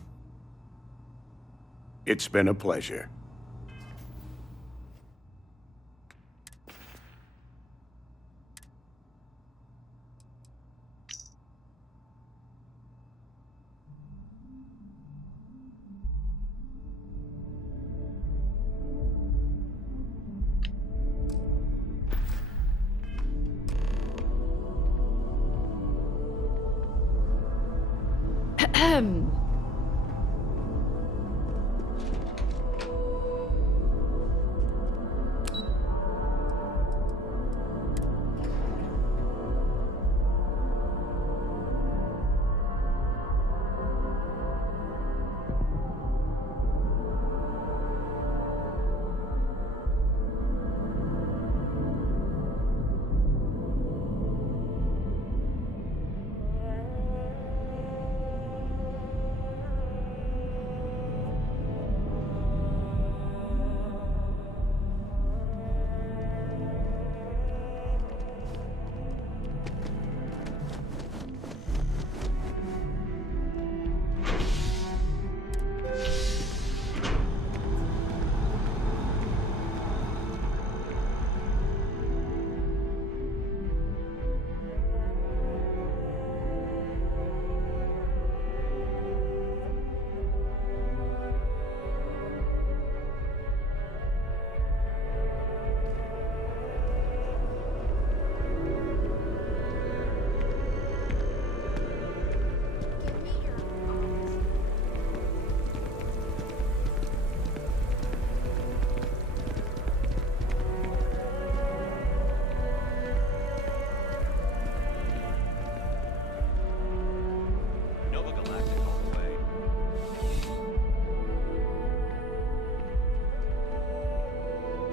It's been a pleasure.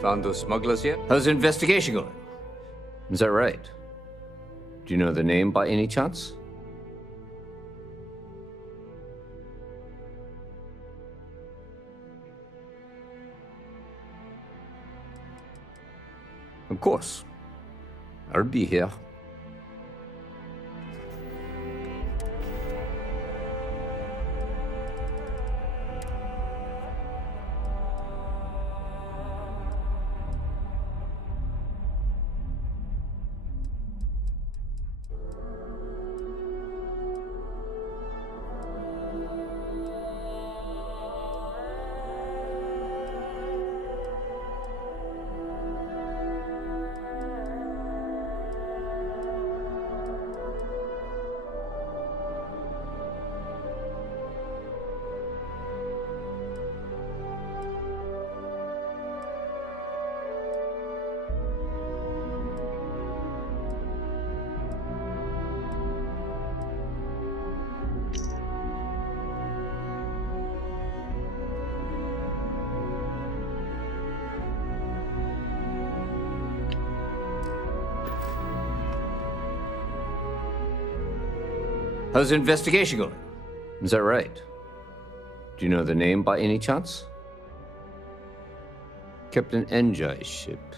Found those smugglers yet? How's the investigation going? Is that right? Do you know the name by any chance? Of course. I'll be here. How's the investigation going? Is that right? Do you know the name by any chance? Captain Enjai's ship.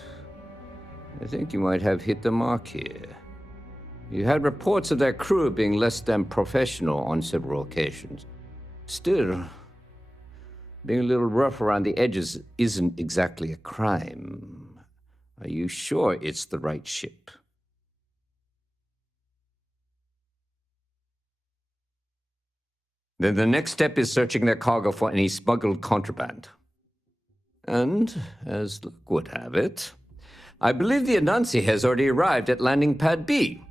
I think you might have hit the mark here. You had reports of their crew being less than professional on several occasions. Still, being a little rough around the edges isn't exactly a crime. Are you sure it's the right ship? Then the next step is searching their cargo for any smuggled contraband. And, as luck would have it, I believe the Anansi has already arrived at landing pad B.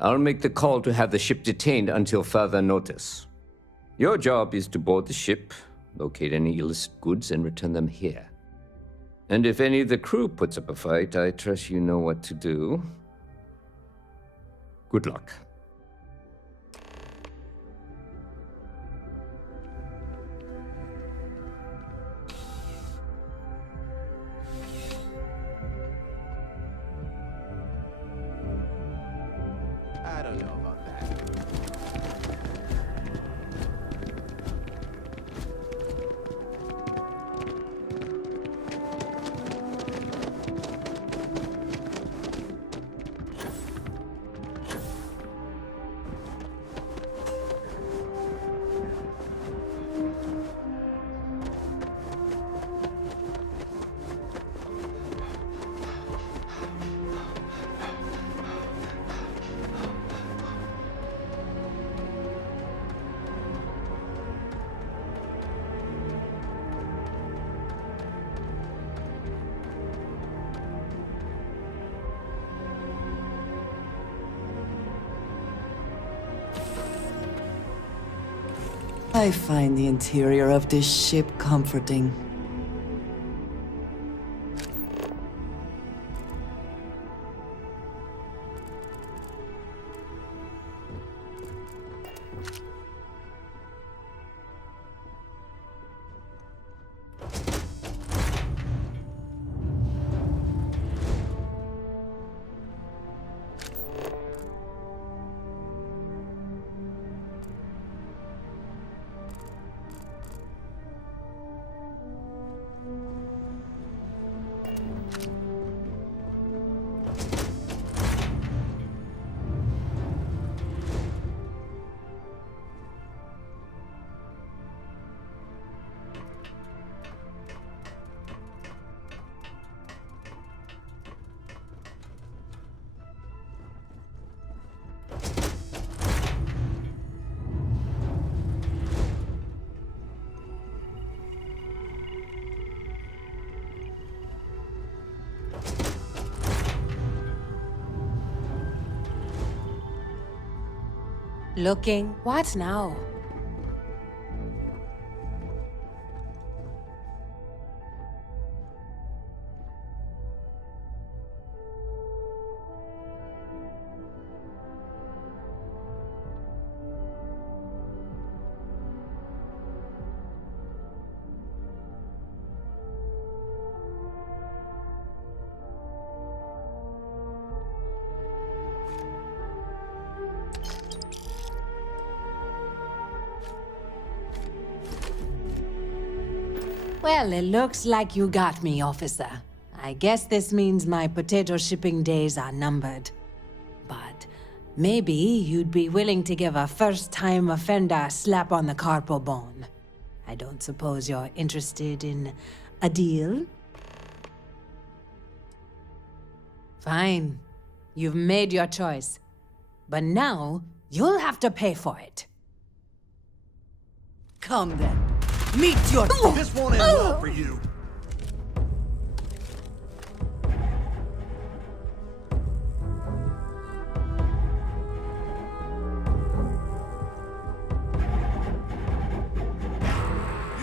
I'll make the call to have the ship detained until further notice. Your job is to board the ship, locate any illicit goods, and return them here. And if any of the crew puts up a fight, I trust you know what to do. Good luck. I don't know about that. I find the interior of this ship comforting. Looking? What now? Well, it looks like you got me, officer. I guess this means my potato shipping days are numbered. But maybe you'd be willing to give a first-time offender a slap on the carpal bone. I don't suppose you're interested in a deal? Fine. You've made your choice. But now, you'll have to pay for it. Come then. Meet your... This won't end well for you.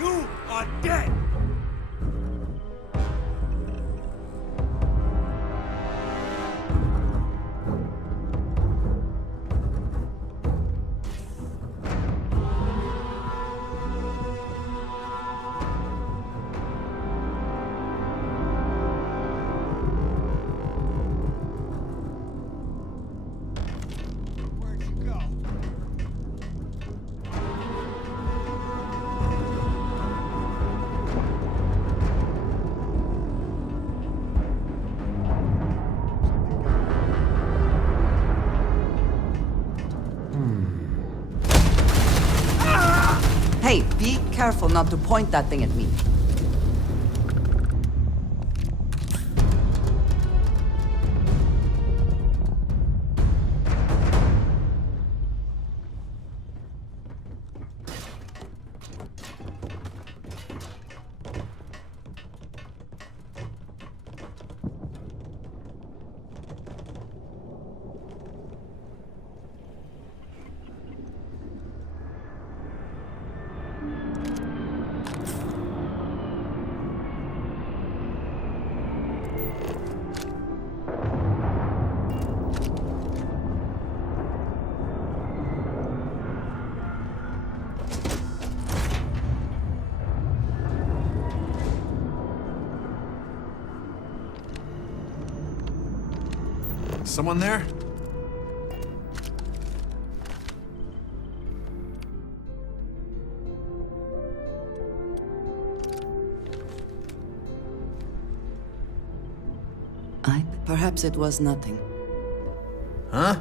You are dead! careful not to point that thing at me. Someone there? Perhaps it was nothing. Huh?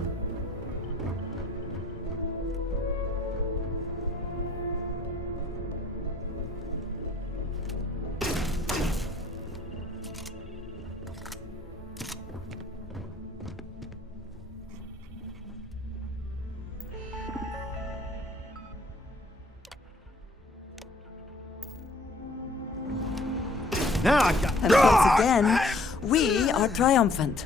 Now I got. And once again, we are triumphant.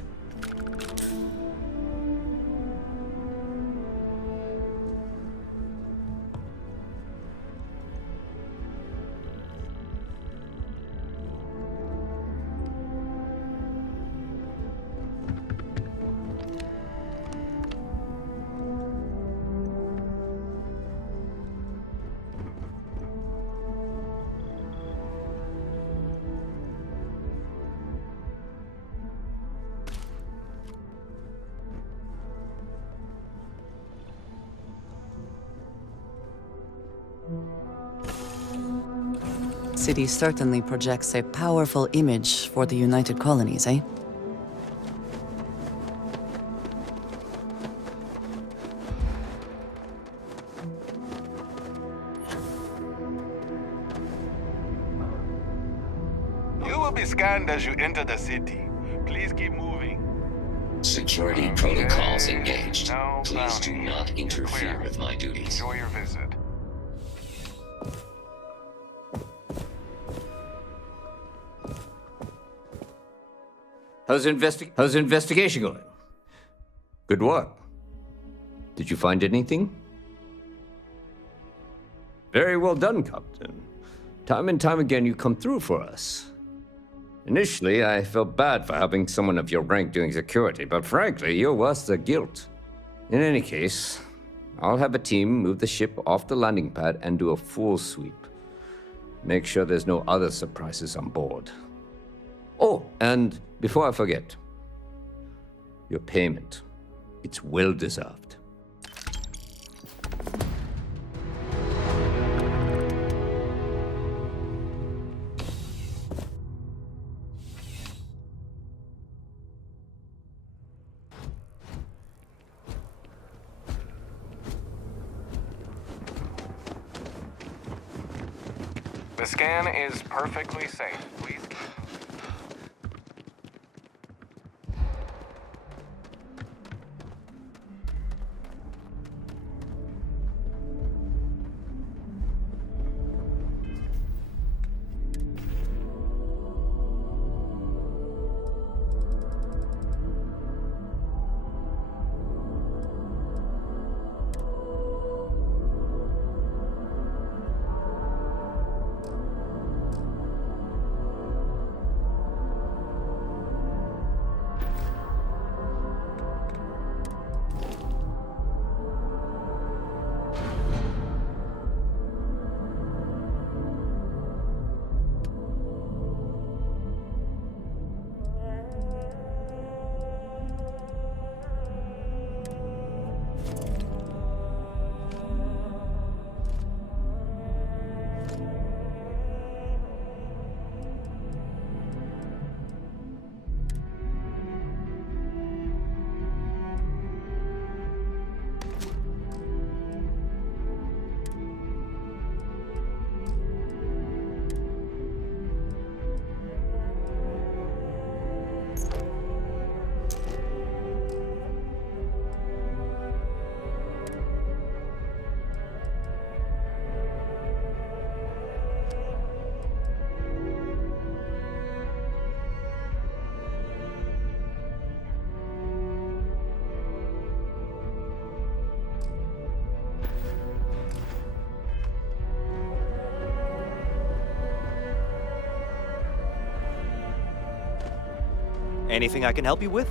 City certainly projects a powerful image for the United Colonies, eh? You will be scanned as you enter the city. Please keep moving. Security protocols engaged. Please do not interfere with my duties. Enjoy your visit. How's the investigation going? Good work. Did you find anything? Very well done, Captain. Time and time again you come through for us. Initially, I felt bad for having someone of your rank doing security, but frankly, you're worth the guilt. In any case, I'll have a team move the ship off the landing pad and do a full sweep. Make sure there's no other surprises on board. Oh, and before I forget, your payment. It's well deserved. The scan is perfectly safe. Please keep Anything I can help you with?